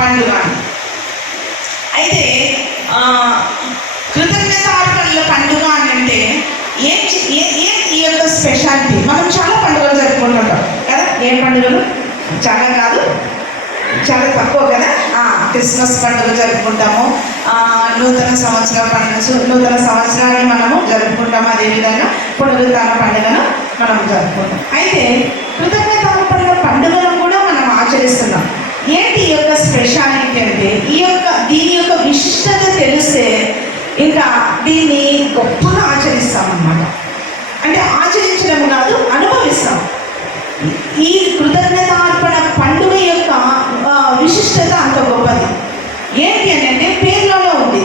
పండుగ. అయితే కృతజ్ఞతార్పణల పండుగ అని అంటే ఏంటి ఈ యొక్క స్పెషాలిటీ? మనం చాలా పండుగలు జరుపుకుంటుంటాం కదా. ఏం పండుగలు? చాలా కాదు, చాలా తక్కువ కదా. క్రిస్మస్ పండుగ జరుపుకుంటాము, నూతన సంవత్సరాన్ని మనము జరుపుకుంటాము, అదేవిధంగా పునరుత్థాన పండుగను మనం జరుపుకుంటాం. అయితే కృతజ్ఞతార్పణల పండుగను కూడా మనం ఆచరిస్తున్నాం. ఏంటి ఈ యొక్క స్పెషాలిటీ అంటే దీని యొక్క విశిష్టత తెలిస్తే ఇంకా దీన్ని గొప్పగా ఆచరిస్తామన్నమాట. అంటే ఆచరించడం కాదు, అనుభవిస్తాం. ఈ కృతజ్ఞతార్పణ పండుగ యొక్క విశిష్టత అంత గొప్పది. ఏంటి అని అంటే పేర్లోనే ఉంది.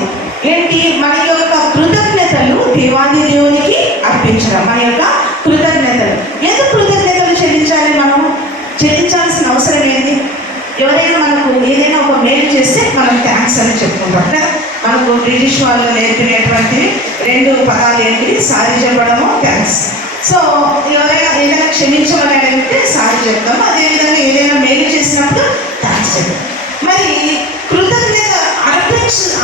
ఏంటి? మన యొక్క కృతజ్ఞతలు దేవాది దేవునికి అర్పించడం. మన యొక్క కృతజ్ఞతలు ఎందుకు కృతజ్ఞతలు చెల్లించాలి? మనం చెల్లించాల్సిన అవసరం ఏంటి? ఎవరైనా మనకు ఏదైనా ఒక మేలు చేస్తే మనం థ్యాంక్స్ అని చెప్పుకుంటాం కదా. మనకు బ్రిటిష్ వాళ్ళు నేర్పినటువంటివి 2 పదాలు ఏంటి? సారీ చెప్పడము, థ్యాంక్స్. సో ఎవరైనా ఏదైనా క్షమించమని అడిగితే సారీ చెప్తాము, అదేవిధంగా ఏదైనా మేలు చేసినప్పుడు థ్యాంక్స్ చెప్తాం. మరి కృతజ్ఞత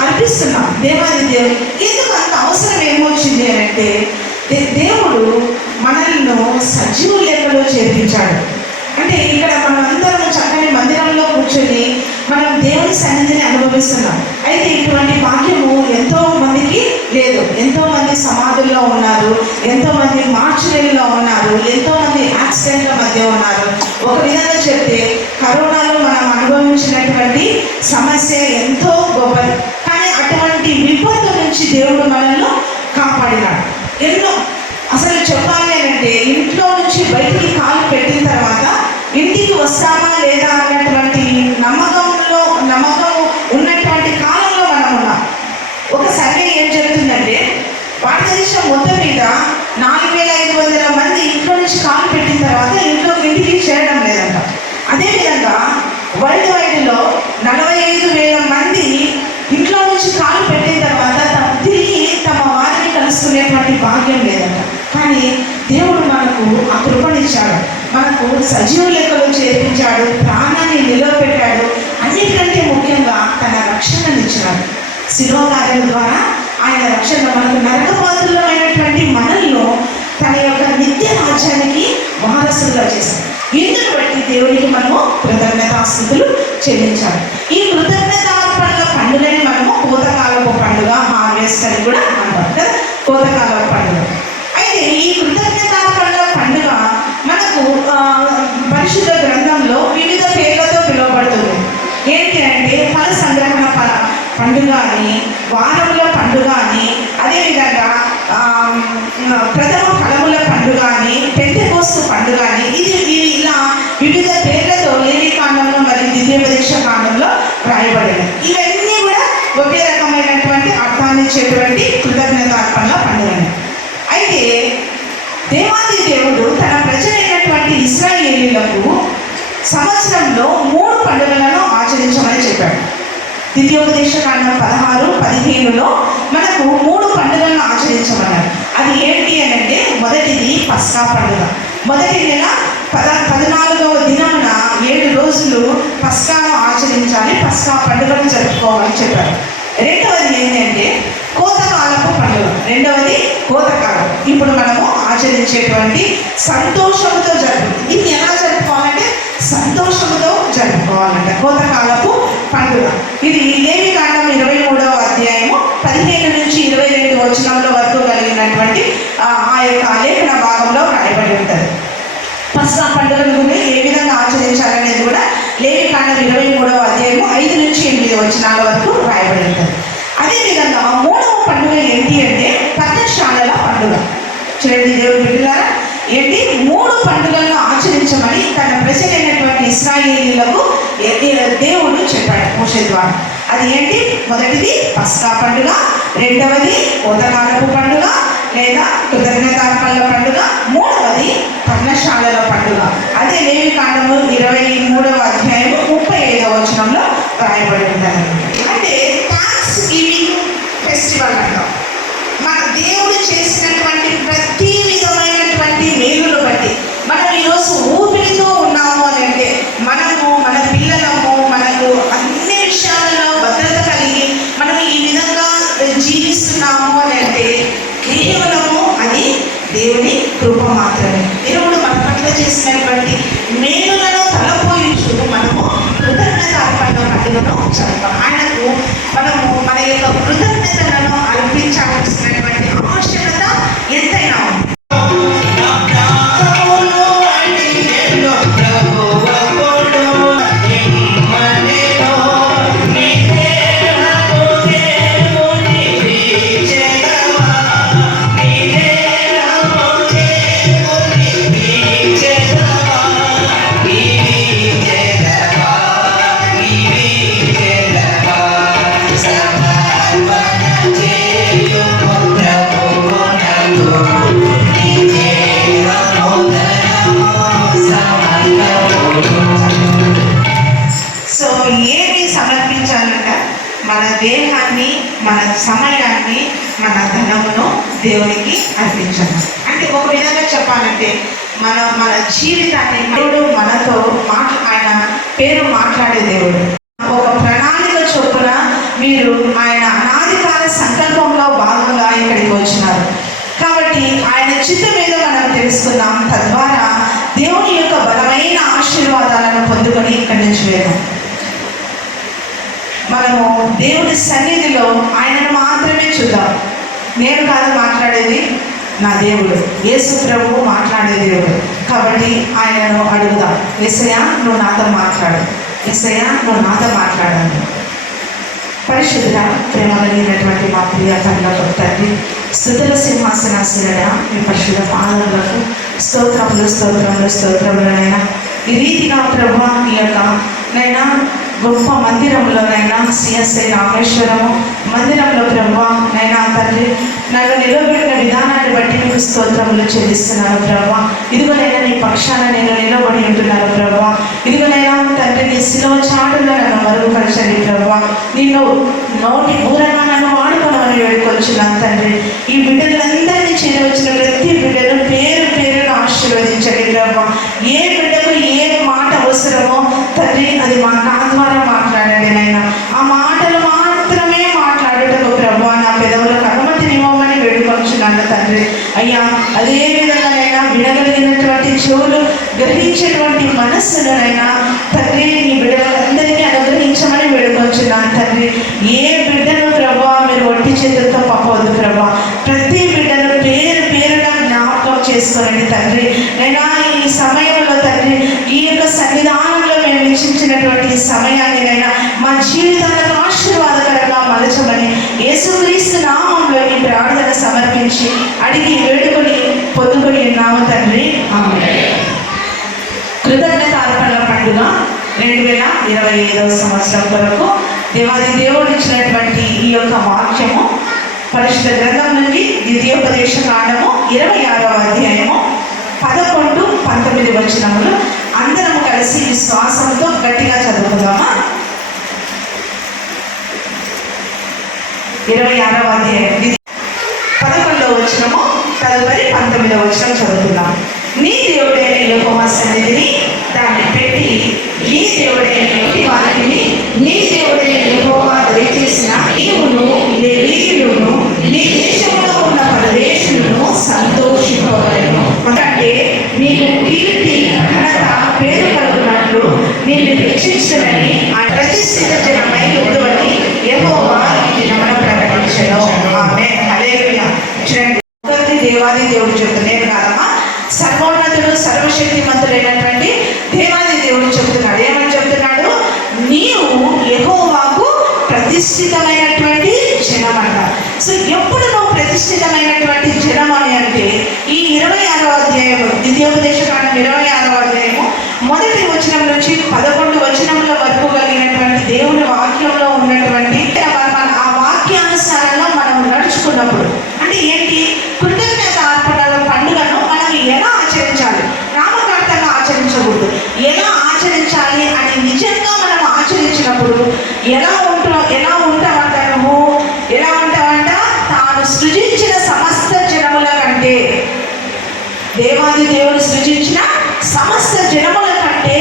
అర్పిస్తున్నాం దేవాది దేవుడు. ఎందుకు అంత అవసరం ఏమొచ్చింది అని అంటే దేవుడు మనల్ని సజీవ లెక్కలో చేర్పించాడు. అంటే ఇక్కడ మనమందరం చక్కని మందిరంలో కూర్చొని మనం దేవుని సన్నిధిని అనుభవిస్తున్నాం. అయితే ఇటువంటి భాగ్యము ఎంతో మందికి లేదు. ఎంతో మంది సమాధుల్లో ఉన్నారు, ఎంతో మంది మార్చురీలో ఉన్నారు, ఎంతో మంది యాక్సిడెంట్ల మధ్య ఉన్నారు. ఒక విధంగా చెప్తే కరోనాలో మనం అనుభవించినటువంటి సమస్య ఎంతో గొప్పది. కానీ అటువంటి విపత్తు నుంచి దేవుడు మనల్ని కాపాడినాడు. ఎన్నో అసలు చెప్పాలి అంటే ఇంట్లో నుంచి బయటికి కాలు పెట్టిన తర్వాత ఇంటికి వస్తామా లేదా అన్నటువంటి నమ్మకం ఉన్నటువంటి కాలంలో మనం ఉన్నాం. ఒక సర్వే ఏం జరుగుతుందంటే భారతదేశం మొత్తం మీద 4500 మంది ఇంట్లో నుంచి కాలు పెట్టిన తర్వాత ఇంటికి చేరడం లేదంట. అదేవిధంగా వరల్డ్ వైడ్లో 45,000 మంది ఇంట్లో నుంచి కాలు పెట్టిన తర్వాత తిరిగి తమ వారిని కలుసుకునేటువంటి భాగ్యం లేదంట. కానీ దేవుడు మనకు ఆ కృపనిచ్చాడు, మనకు సజీవ లెక్కలో చేర్పించాడు, ప్రాణాన్ని నిలవబెట్టాడు. అన్నిటికంటే ముఖ్యంగా తన రక్షణనిచ్చినాడు. శిలువ కార్యం ద్వారా ఆయన రక్షణ మనకు నరకపాత్రులమైనటువంటి మనల్లో తన యొక్క నిత్య రాజ్యానికి వారసులుగా చేశాడు. ఇందును బట్టి దేవునికి మనము కృతజ్ఞతాస్తుతులు చెల్లించాలి. ఈ కృతజ్ఞతార్పణల పండుగని మనము కోతకాలపు పండుగ, హార్వెస్ట్ అని కూడా అంటారు కదా, కోతకాలపు పండుగ. అయితే ఈ కృతజ్ఞతార్పణల పండుగ మనకు పరిశుద్ధ గ్రంథంలో వివిధ పేర్లతో పిలువబడుతుంది. ఏంటి అంటే ఫల సంగ్రహణ పండుగ అని, వారముల పండుగ అని, అదేవిధంగా ప్రథమ ఫలముల పండుగ అని, పెంటెకోస్తు పండుగ అని, ఇవి ఇలా వివిధ పేర్లతో లేవి కాండంలో మరియు ద్వితీయోపదేశ కాండంలో రాయబడినవి. ఇవన్నీ కూడా ఒకే రకమైనటువంటి అర్థాన్ని ఇచ్చేటువంటి కృతజ్ఞతార్పణల పండుగని. అయితే దేవాది దేవుడు తన ప్రజలైనటువంటి ఇశ్రాయేలీయులకు సంవత్సరంలో 3 పండుగలను ఆచరించమని చెప్పాడు. ద్వితీయోపదేశ కాండం 16-15లో మనకు 3 పండుగలను ఆచరించమన్నారు. అది ఏంటి అని అంటే మొదటిది పస్కా పండుగ. మొదటి నెల 14వ దినాన 7 రోజులు పస్కాను ఆచరించాలి, పస్కా పండుగను జరుపుకోవాలని చెప్పారు. రెండవది ఏంటంటే కోతకాలపు పండుగ. రెండవది కోతకాలం. ఇప్పుడు మనము ఆచరించేటువంటి సంతోషంతో ఇది ఎలా జరుపుకోవాలంటే సంతోషంతో జరుపుకోవాలంట కోతకాలపు పండుగ. ఇది లేవి కాండం 23వ అధ్యాయము 15 నుంచి 22 వచనాల వరకు కలిగినటువంటి ఆ యొక్క లేఖన భాగంలో రాయబడి ఉంటుంది. పస్కా పండుగను గురించి ఏ విధంగా ఆచరించాలనేది కూడా లేవి కాండం 23వ అధ్యాయము 5 నుంచి 8 వచనాల వరకు రాయబడి ఉంటుంది. అదేవిధంగా 3వ పండుగ ఏంటి అంటే పర్ణశాలల పండుగ. చూడండి దేవుడు బిడ్డలారా, ఏంటి 3 పండుగలను ఆచరించమని తన ప్రజలైనటువంటి ఇశ్రాయేలీయులకు దేవుడు చెప్పాడు మోషే ద్వారా. అది ఏంటి? మొదటిది పస్కా పండుగ, రెండవది కోతకాలపు పండుగ లేదా కృతజ్ఞతార్పణల పండుగ, మూడవది పర్ణశాలల పండుగ. అదే లేవి కాండము 23వ అధ్యాయము 35వ వచనంలో రాయబడి ఉంటుంది. అంటే థాంక్స్ గివింగ్ ఫెస్టివల్ అంటాం. మన దేవుడు చేసినటువంటి ప్రతి విధమైనటువంటి మేలును బట్టి మనం ఈరోజు ఊపిరితో ఉన్నాము అని అంటే మనము, మన పిల్లలము, మనకు అన్ని ఎందులో చదువుతాం. ఆయనకు మనము మన యొక్క కృతజ్ఞతలను అర్పించాల్సినటువంటి ఆవశ్యకత ఎంతైనా ఉంది. మన దేహాన్ని, మన సమయాన్ని, మన ధనమును దేవునికి అర్పించాలి. అంటే ఒక విధంగా చెప్పాలంటే మన జీవితాన్ని దేవుడు మనతో ఆయన పేరు మాట్లాడే దేవుడు. ఒక ప్రణాళిక చొప్పున మీరు ఆయన అనాదికాల సంకల్పంలో భాగంగా ఇక్కడికి వచ్చినారు కాబట్టి ఆయన చిత్తం మీద మనం తెలుసుకున్నాం. తద్వారా దేవుని యొక్క బలమైన ఆశీర్వాదాలను పొందుకొని ఇక్కడి నుంచి వేగం మనము దేవుని సన్నిధిలో ఆయనను మాత్రమే చూద్దాం. నేను కాదు మాట్లాడేది, నా దేవుడు యేసు ప్రభువు మాట్లాడే దేవుడు. కాబట్టి ఆయనను అడుగుదాం, యేసయ్యా నువ్వు నాతో మాట్లాడు, యేసయ్యా నువ్వు నాతో మాట్లాడాలి. పరిశుద్ధ ప్రేమ కలిగినటువంటి మా ప్రియ తండ్రి తండ్రి, స్తుతుల సింహాసనాసీనుడా మీ పరిశుద్ధ పాదములకు స్తోత్రములు స్తోత్రములు స్తోత్రములనైనా. ఈ రీతిగా ప్రభు మీ యొక్క నైనా గొప్ప మందిరంలోనైనా సిఎస్ఐ రామేశ్వరము మందిరంలో ప్రభు నైనా తండ్రి నన్ను నిలబెట్టిన విధానాన్ని బట్టి మీకు స్తోత్రములు చెల్లిస్తున్నాను ప్రభు. ఇదిగోనైనా నీ పక్షాన నేను నిలబడి ఉంటున్నాను ప్రభు. ఇదిగోనైనా తండ్రి నీ శిలువ చాటులో నన్ను మరుగుపరచండి ప్రభు. నిన్ను నోటి పూరంగా నన్ను వాడుకోవడం వేడుకొచ్చున్నాను తండ్రి. ఈ బిడ్డలందరినీ చేరవచ్చిన ప్రతి బిడ్డను పేరు పేరును ఆశీర్వదించండి ప్రభు. ఏ బిడ్డకు ఏ మాట అవసరమో తండ్రి అది నా ద్వారా మాట్లాడండి నైనా. ఆ మాటలు మాత్రమే మాట్లాడటకు ప్రభు నా పెదవులకు అనుమతినివ్వమని వేడుకొచ్చున్నాను తండ్రి. అయ్యా అదే విధంగానైనా వినగలిగినటువంటి చెవులు గ్రహించేటువంటి మనస్సునైనా తండ్రి నీ బిడ్డలందరికీ అనుగ్రహించమని వేడుకొచ్చున్నాను తండ్రి. ఏ బిడ్డను ప్రభు మీరు ఒట్టి చేతులతో పంపవద్దు ప్రభు. ప్రతి బిడ్డను పేరు పేరుగా జ్ఞాపకం చేసుకోండి తండ్రి. నైనా ఈ సమయంలో తండ్రి ఈ యొక్క సన్నిధానంలో మేము వీక్షించినటువంటి సమయాన్నినైనా మా జీవితాలకు ఆశీర్వాదకరంగా మలచమని యేసుక్రీస్తు నామంలో ఈ ప్రార్థన సమర్పించి అడిగి వేడుకొని పొందుకొని ఉన్నాము తండ్రి. ఆమేన్. కృతజ్ఞత అర్పణల పండుగ 2025 సంవత్సరం కొరకు దేవాది దేవుడు ఇచ్చినటువంటి ఈ యొక్క వాక్యము పరిశుద్ధ గ్రంథం నుండి ద్వితీయోపదేశ కాండము 26వ అధ్యాయము 11, 19 వచనములు అందరము కలిసి విశ్వాసంతో గట్టిగా చదువుకుందామా. 26వ అధ్యాయం 11వ వచనము తదుపరి 19వ వచనం చదువుతున్నాం. నీ దేవుడైన యెహోవా సన్నిధిని దాన్ని పెట్టి నీ దేవుడైన వారిని నీ దేవుడైన యెహోవా దయచేసిన నీవును లేవీయులను నీ దేశంలో ఉన్న పరదేశులను సంతోషింపవలెను. అంటే నీకు కీర్తి ఘనత పేరు కలుగునట్లు నిన్ను రక్షించునని ఆ ప్రతిష్ఠిత జనమై ఉండువని యెహోవా నమన ప్రకటించెను. ఆమేన్. హల్లెలూయా. చూడండి దేవాది దేవుడు చెప్తున్నాడు కాదమ్మా, సర్వోన్నతుడు సర్వశక్తిమంతుడైనటువంటి దేవాది దేవుడు చెప్తున్నాడు. ఏమని చెప్తున్నాడు? నీవు యెహోవాకు ప్రతిష్ఠితమైనటువంటి జనం అంట. సో ఎప్పుడు నువ్వు ప్రతిష్ఠితమైనటువంటి జనం అని అంటే ఈ 26వ అధ్యాయము ద్వితీయోపదేశ కాండం 26వ అధ్యాయము 1వ వచనం నుంచి 11 వచనముల వరకు కలిగినటువంటి దేవుని వాక్యంలో ఉన్నటువంటి ఆ వాక్యానుసారంలో మనం నడుచుకున్నప్పుడు అంటే ఏంటి, కృతజ్ఞత అర్పణల పండుగను మనం ఎలా ఆచరించాలి, నామకార్థంగా ఆచరించకూడదు. ఎలా ఆచరించాలి అని నిజంగా మనం ఆచరించినప్పుడు ఎలా ఉంటామంట తాను సృజించిన సమస్త జనముల కంటే, దేవాది దేవుడు సృజించిన సమస్త జనముల కంటే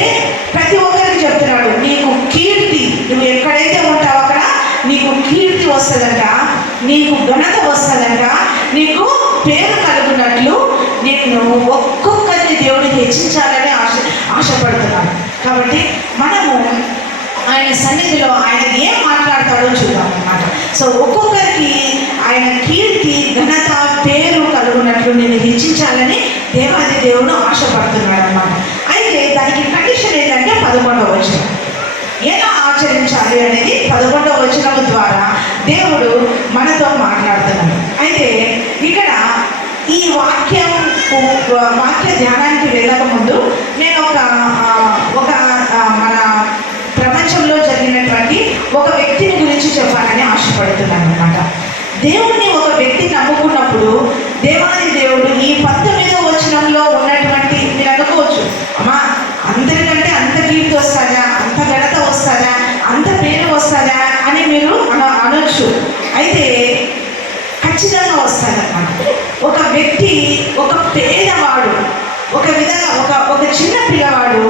ప్రతి ఒక్కరికి చెప్తున్నాడు నీకు కీర్తి, నువ్వు ఎక్కడైతే ఉంటావు అక్కడ నీకు కీర్తి వస్తుందంట, నీకు ఘనత వస్తుందంట, నీకు పేరు కలుగునట్లు నేను ఒక్కొక్కరిని దేవుడిని హెచ్చించాలని ఆశపడుతున్నాను. కాబట్టి మనము ఆయన సన్నిధిలో ఆయన ఏం మాట్లాడతాడో చూద్దాం అన్నమాట. సో ఒక్కొక్కరికి ఆయన కీర్తి ఘనత పేరు కలుగున్నట్లు నేను హెచ్చించాలని దేవాది దేవుడు ఆశపడుతున్నాడు అన్నమాట. అయితే దానికి కండిషన్ ఏంటంటే 11వ వచనం. ఎలా ఆచరించాలి అనేది 11వ వచనం ద్వారా దేవుడు మనతో మాట్లాడుతున్నాడు. అయితే ఇక్కడ ఈ వాక్య ధ్యానానికి వెళ్ళక ముందు నేను ఒక మన ప్రపంచంలో జరిగినటువంటి ఒక వ్యక్తిని గురించి చెప్పాలని ఆశపడుతున్నాను అన్నమాట. దేవుడిని ఒక వ్యక్తి నమ్ముకున్నప్పుడు దేవాది దేవుడు ఈ 19వ వచనంలో ఉన్నటువంటి, మీరు అనుకోవచ్చు, అమ్మా అందరికంటే అంత కీర్తి వస్తుందా, అంత ఘనత వస్తుందా, అంత పేరు వస్తుందా అని మీరు అనొచ్చు. అయితే ఖచ్చితంగా వస్తుందన్నమాట. ఒక వ్యక్తి, ఒక పేదవాడు, ఒక విధంగా ఒక చిన్న పిల్లవాడు,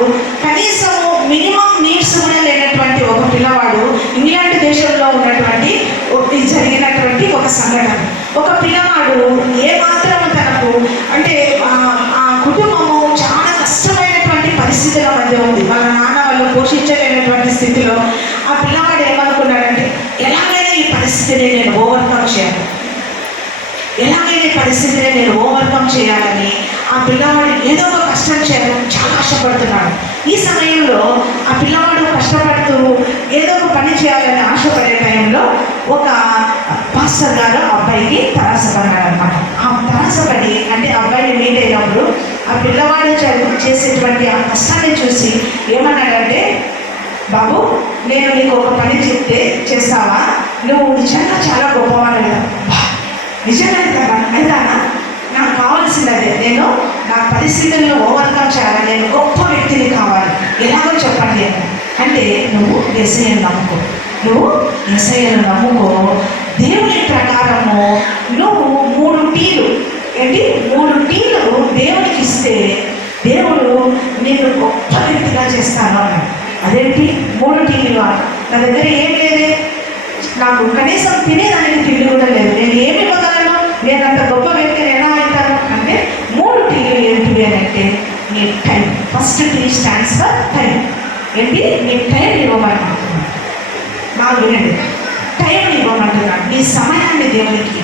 కనీసము మినిమం నీడ్స్ కూడా లేనటువంటి ఒక పిల్లవాడు, ఇంగ్లాండ్ దేశంలో ఉన్నటువంటి జరిగినటువంటి ఒక సంఘటన. ఒక పిల్లవాడు ఏమాత్రం తనకు అంటే ఆ కుటుంబము చాలా కష్టమైనటువంటి పరిస్థితుల మధ్య ఉంది. వాళ్ళ నాన్న వాళ్ళు పోషించలేనటువంటి స్థితిలో ఆ పిల్లవాడు ఏమనుకున్నాడంటే, ఎలాగైనా ఈ పరిస్థితిని నేను ఓవర్కమ్ చేయాలి, ఎలాగైనా ఈ పరిస్థితిని నేను ఓవర్కమ్ చేయాలని ఆ పిల్లవాడు ఏదో ఒక కష్టం చేయాలని చాలా ఆశపడుతున్నాడు. ఈ సమయంలో ఆ పిల్లవాడు కష్టపడుతూ ఏదో ఒక పని చేయాలని ఆశపడే టైంలో ఒక పాస్టర్ గారు అబ్బాయికి తరాసపడ్డాడు అనమాట. ఆ తరాసపడి అంటే అబ్బాయిని మీట్ అయినప్పుడు ఆ పిల్లవాడు చేసేటువంటి ఆ కష్టాన్ని చూసి ఏమన్నాడంటే, బాబు నేను నీకు ఒక పని చెప్తే చేస్తావా, నువ్వు నిజంగా చాలా గొప్పవాడు కదా, నిజంగా కదా, అయినా నాకు కావాల్సింది అదే, నేను నా పరిస్థితులను ఓవర్కమ్ చేయాలి, నేను గొప్ప వ్యక్తిని కావాలి, ఎలాగో చెప్పండి అంటే, నువ్వు యేసయ్యను నమ్ముకో, నువ్వు యేసయ్యను నమ్ముకో, దేవుని ప్రకారము నువ్వు 3 టీలు ఏంటి 3 టీలు దేవునికి ఇస్తే దేవుడు నేను గొప్ప వ్యక్తిగా చేస్తాను అన్నాడు. అదేంటి 3 టీలు? నా దగ్గర ఏం లేదే, నాకు కనీసం తినేదానికి తిండి కూడా లేదు, నేను ఏమి ఇవ్వగలను, నేను అంత గొప్ప వ్యక్తిని ఎలా అవుతాను అంటే 3 టీలు ఏంటివి అని అంటే, నీ time. First tea stands for time. ఏంటి? నీ టైం ఇవ్వమంటున్నాను. బాగా వినండి, టైం ఇవ్వమంటున్నాను, నీ సమయాన్ని దేవునికి.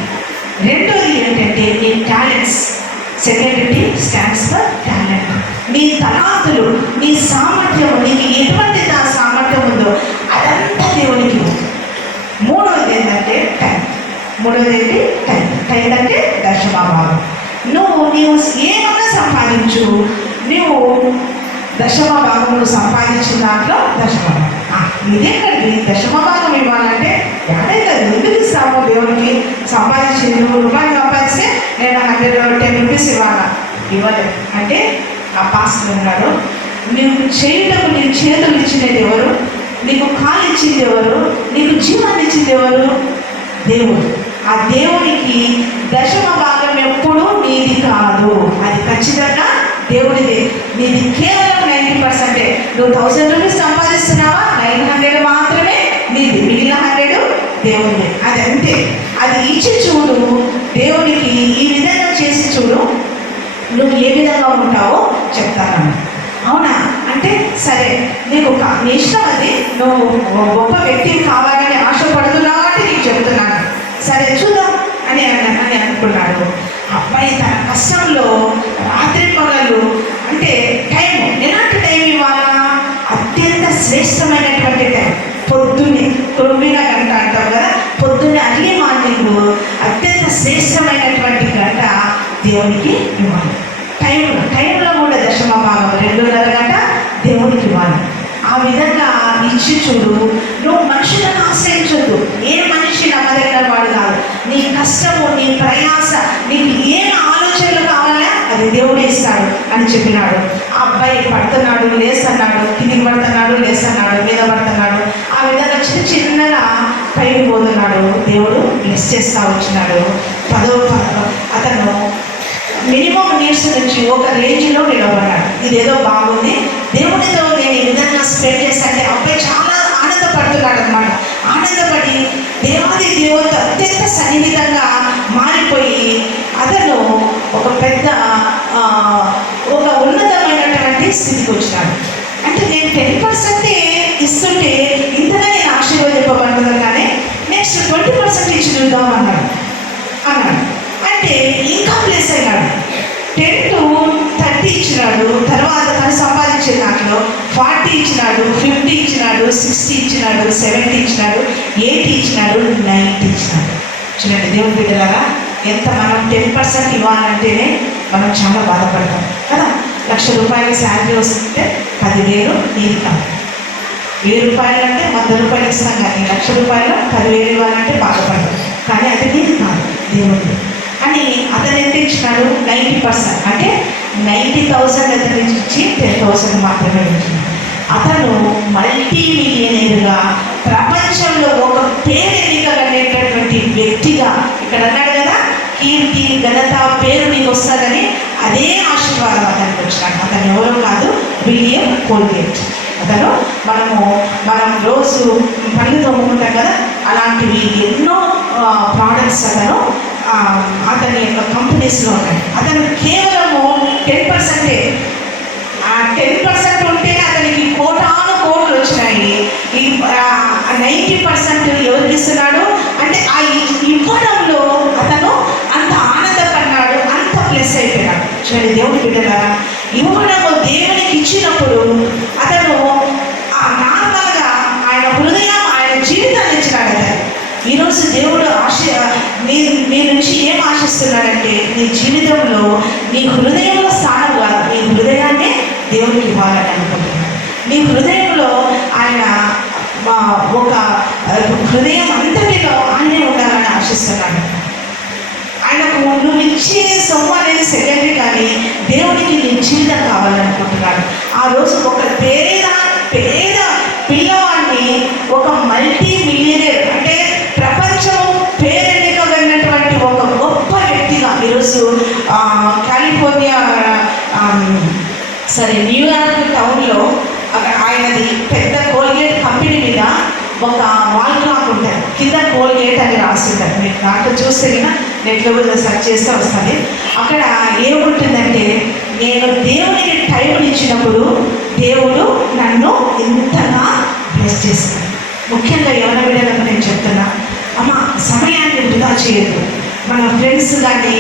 రెండోది ఏంటంటే నీ talents. Second T stands for talent. నీ తలాంతులు, నీ సామర్థ్యం, నీకు ఎటువంటి సామర్థ్యం ఉందో అదంతా దేవునికి. మూడవది ఏంటంటే టైం. మూడవది ఏంటి? టైం. టైం అంటే దశమభాగం. నువ్వు ఏమన్నా సంపాదించు, నువ్వు దశమభాగములు సంపాదించిన దాంట్లో దశమభాగం. ఇదేంటండి దశమభాగం ఇవ్వాలంటే ఎక్కడైతే ఎందుకు ఇస్తామో దేవునికి? సంపాదించి 100 రూపాయలు సంపాదిస్తే నేను 110 రూపీస్ ఇవ్వాలా? ఇవ్వలేదు అంటే ఆ పాస్టర్ ఉన్నాడు, నీకు చేయటకు నీ చేతులు ఇచ్చినది ఎవరు? నీకు కాలు ఇచ్చింది ఎవరు? నీకు జీవాన్ని ఇచ్చింది ఎవరు? దేవుడు. ఆ దేవునికి దశమభాగం ఎప్పుడూ నీది కాదు, అది ఖచ్చితంగా దేవుడిదే. నీది కేవలం 90%. నువ్వు 1000 రూపీస్ సంపాదిస్తున్నావా, 900 మాత్రమే నీది, మిగిలిన 100 దేవుడిదే. అది అంతే. అది ఇచ్చి చూడు, దేవునికి ఈ విధంగా చేసి చూడు, నువ్వు ఏ విధంగా ఉంటావో చెప్తాను. అవునా అంటే సరే, నీకు నీ ఇష్టం, అది నువ్వు గొప్ప వ్యక్తిని కావాలని ఆశపడుతున్నావు అంటే నీకు చెప్తున్నాను, సరే చూద్దాం అని అనుకున్నాడు. అబ్బాయి తన కష్టంలో రాత్రి పగలు అంటే టైం, ఎలాంటి టైం ఇవ్వాలా? అత్యంత శ్రేష్టమైనటువంటి టైం. పొద్దున్నే 9 గంట అంటారు కదా, పొద్దున్నే అర్లీ మార్నింగ్ అత్యంత శ్రేష్టమైనటువంటి గంట దేవునికి ఇవ్వాలి. టైంలో కూడా దశమభాగం 2.5 గంట దేవునికి ఇవ్వాలి. ఆ విధంగా ఇచ్చి చూడు. నువ్వు మనుషులను ఆశ్రయించొద్దు. ఏ మనిషి నమ్మదగిన వాడు కాదు. నీ కష్టము, నీ ప్రయాస, నీకు ఏం ఆలోచనలు కావాలా అది దేవుడు ఇస్తాడు అని చెప్పినాడు. ఆ అబ్బాయి పడుతున్నాడు, లేస్తున్నాడు, కిందికి పడుతున్నాడు, లేస్తున్నాడు, మీద పడుతున్నాడు. ఆ విధంగా చిన్నగా పైకి పోతున్నాడు. దేవుడు బ్లెస్ చేస్తూ వచ్చినాడు. అతను మినిమం నీడ్స్ నుంచి ఒక రేంజ్లో నిలబడ్డాడు. ఇదేదో బాగుంది, దేవుడితో నేను ఈ విధంగా స్పెండ్ చేస్తానంటే అబ్బాయి చాలా ఆనందపడుతున్నాడు అనమాట. ఆనందపడి దేవాది దేవుడితో అత్యంత సన్నిహితంగా మారిపోయి అతను ఒక పెద్ద ఒక ఉన్నతమైనటువంటి స్థితికి వచ్చినాడు. అంటే నేను 10% ఇస్తుంటే ఇంతగా నేను ఆశీర్వదింపబడుతున్నాను, కానీ నెక్స్ట్ 20% ఇచ్చి చూద్దాం అన్నాడు. అంటే ఇంకా ప్లేస్ అయినాడు. 10 to 30 ఇచ్చినాడు. తర్వాత తను సంపాదించే దాంట్లో 40 ఇచ్చినాడు, 50 ఇచ్చినాడు, 60 ఇచ్చినాడు, 70 ఇచ్చినాడు, 80 ఇచ్చినాడు, 90 ఇచ్చినాడు. చూడండి దేవుని బిడ్డలారా, ఎంత మనం 10% ఇవ్వాలంటేనే మనం చాలా బాధపడతాం కదా. 1,00,000 రూపాయలు శాలరీ వస్తుంటే 10,000 నీది కాదు. 1,000 రూపాయలు అంటే 100 రూపాయలు ఇస్తాం, కానీ 1,00,000 రూపాయలు 10,000 ఇవ్వాలంటే బాధపడతాం. కానీ అది నీది కాదు, దేవుడు అని. అతను ఎంత ఇచ్చినాడు? 90%, అంటే 90,000 అతను ఇచ్చి 10,000 మాత్రమే ఇచ్చినాడు. అతను మల్టీ మిలియనీర్గా, ప్రపంచంలో ఒక పేరెన్నికగలిగేటటువంటి వ్యక్తిగా, ఇక్కడ అన్నాడు కదా, కీర్తి ఘనత పేరు నీకు వస్తుందని, అదే ఆశీర్వాదం అతనికి వచ్చినాడు. అతను ఎవరో కాదు, విలియం కోల్గేట్. అతను మనం రోజు పళ్ళు తోముకుంటాం కదా, అలాంటివి ఎన్నో ప్రోడక్ట్స్ అతని యొక్క కంపెనీస్లో ఉన్నాయి. అతను కేవలము 10%. ఆ 10% ఉంటేనే అతనికి కోటాను కోట్లు వచ్చినాయి. ఈ 90% ఎవరికి ఇస్తున్నాడు అంటే ఆ ఇవ్వడంలో అతను అంత ఆనందపడినాడు, అంత ప్లస్ అయిపోయినాడు. చూడండి దేవుని బిడ్డలారా, ఇవ్వడము దేవునికి ఇచ్చినప్పుడు అతను నార్మల్గా ఆయన హృదయం, ఆయన జీవితాన్ని ఇచ్చినాడు. అతను ఈరోజు దేవుడు నీ నుంచి ఏం ఆశిస్తున్నాడంటే, నీ జీవితంలో నీ హృదయంలో స్థానం కాదు, నీ హృదయాన్ని దేవుడికి ఇవ్వాలని అనుకుంటున్నాడు. నీ హృదయంలో ఆయన ఒక హృదయం అంతటిలో ఆయనే ఉండాలని ఆశిస్తున్నాడు. ఆయనకు నువ్వు ఇచ్చే సొమ్ము అనేది సెకండరీ, కానీ దేవుడికి నీ జీవితం కావాలనుకుంటున్నాడు. ఆ రోజు ఒక పేద పిల్లవాడిని ఒక మల్టీ మిలియనర్, అంటే ప్రపంచం పేరెన్నికగలిగినటువంటి ఒక గొప్ప వ్యక్తిగా, ఈరోజు కాలిఫోర్నియా న్యూయార్క్ టౌన్లో ఆయనది పెద్ద కోల్గేట్ కంపెనీ మీద ఒక వాల్ క్లాక్ ఉంటుంది, కింద కోల్గేట్ అని రాస్తుంటారు. మీరు దాంట్లో చూస్తే కన్నా నెట్లో కూడా సెర్చ్ చేస్తే వస్తుంది. అక్కడ ఏముంటుందంటే, నేను దేవునికి టైం ఇచ్చినప్పుడు దేవుడు నన్ను ఎంతగా బ్లెస్ చేస్తాను. ముఖ్యంగా ఎవరి బిడ్డలకు నేను చెప్తున్నా, అమ్మ సమయాన్ని వృధా చేయదు. మన ఫ్రెండ్స్ కానీ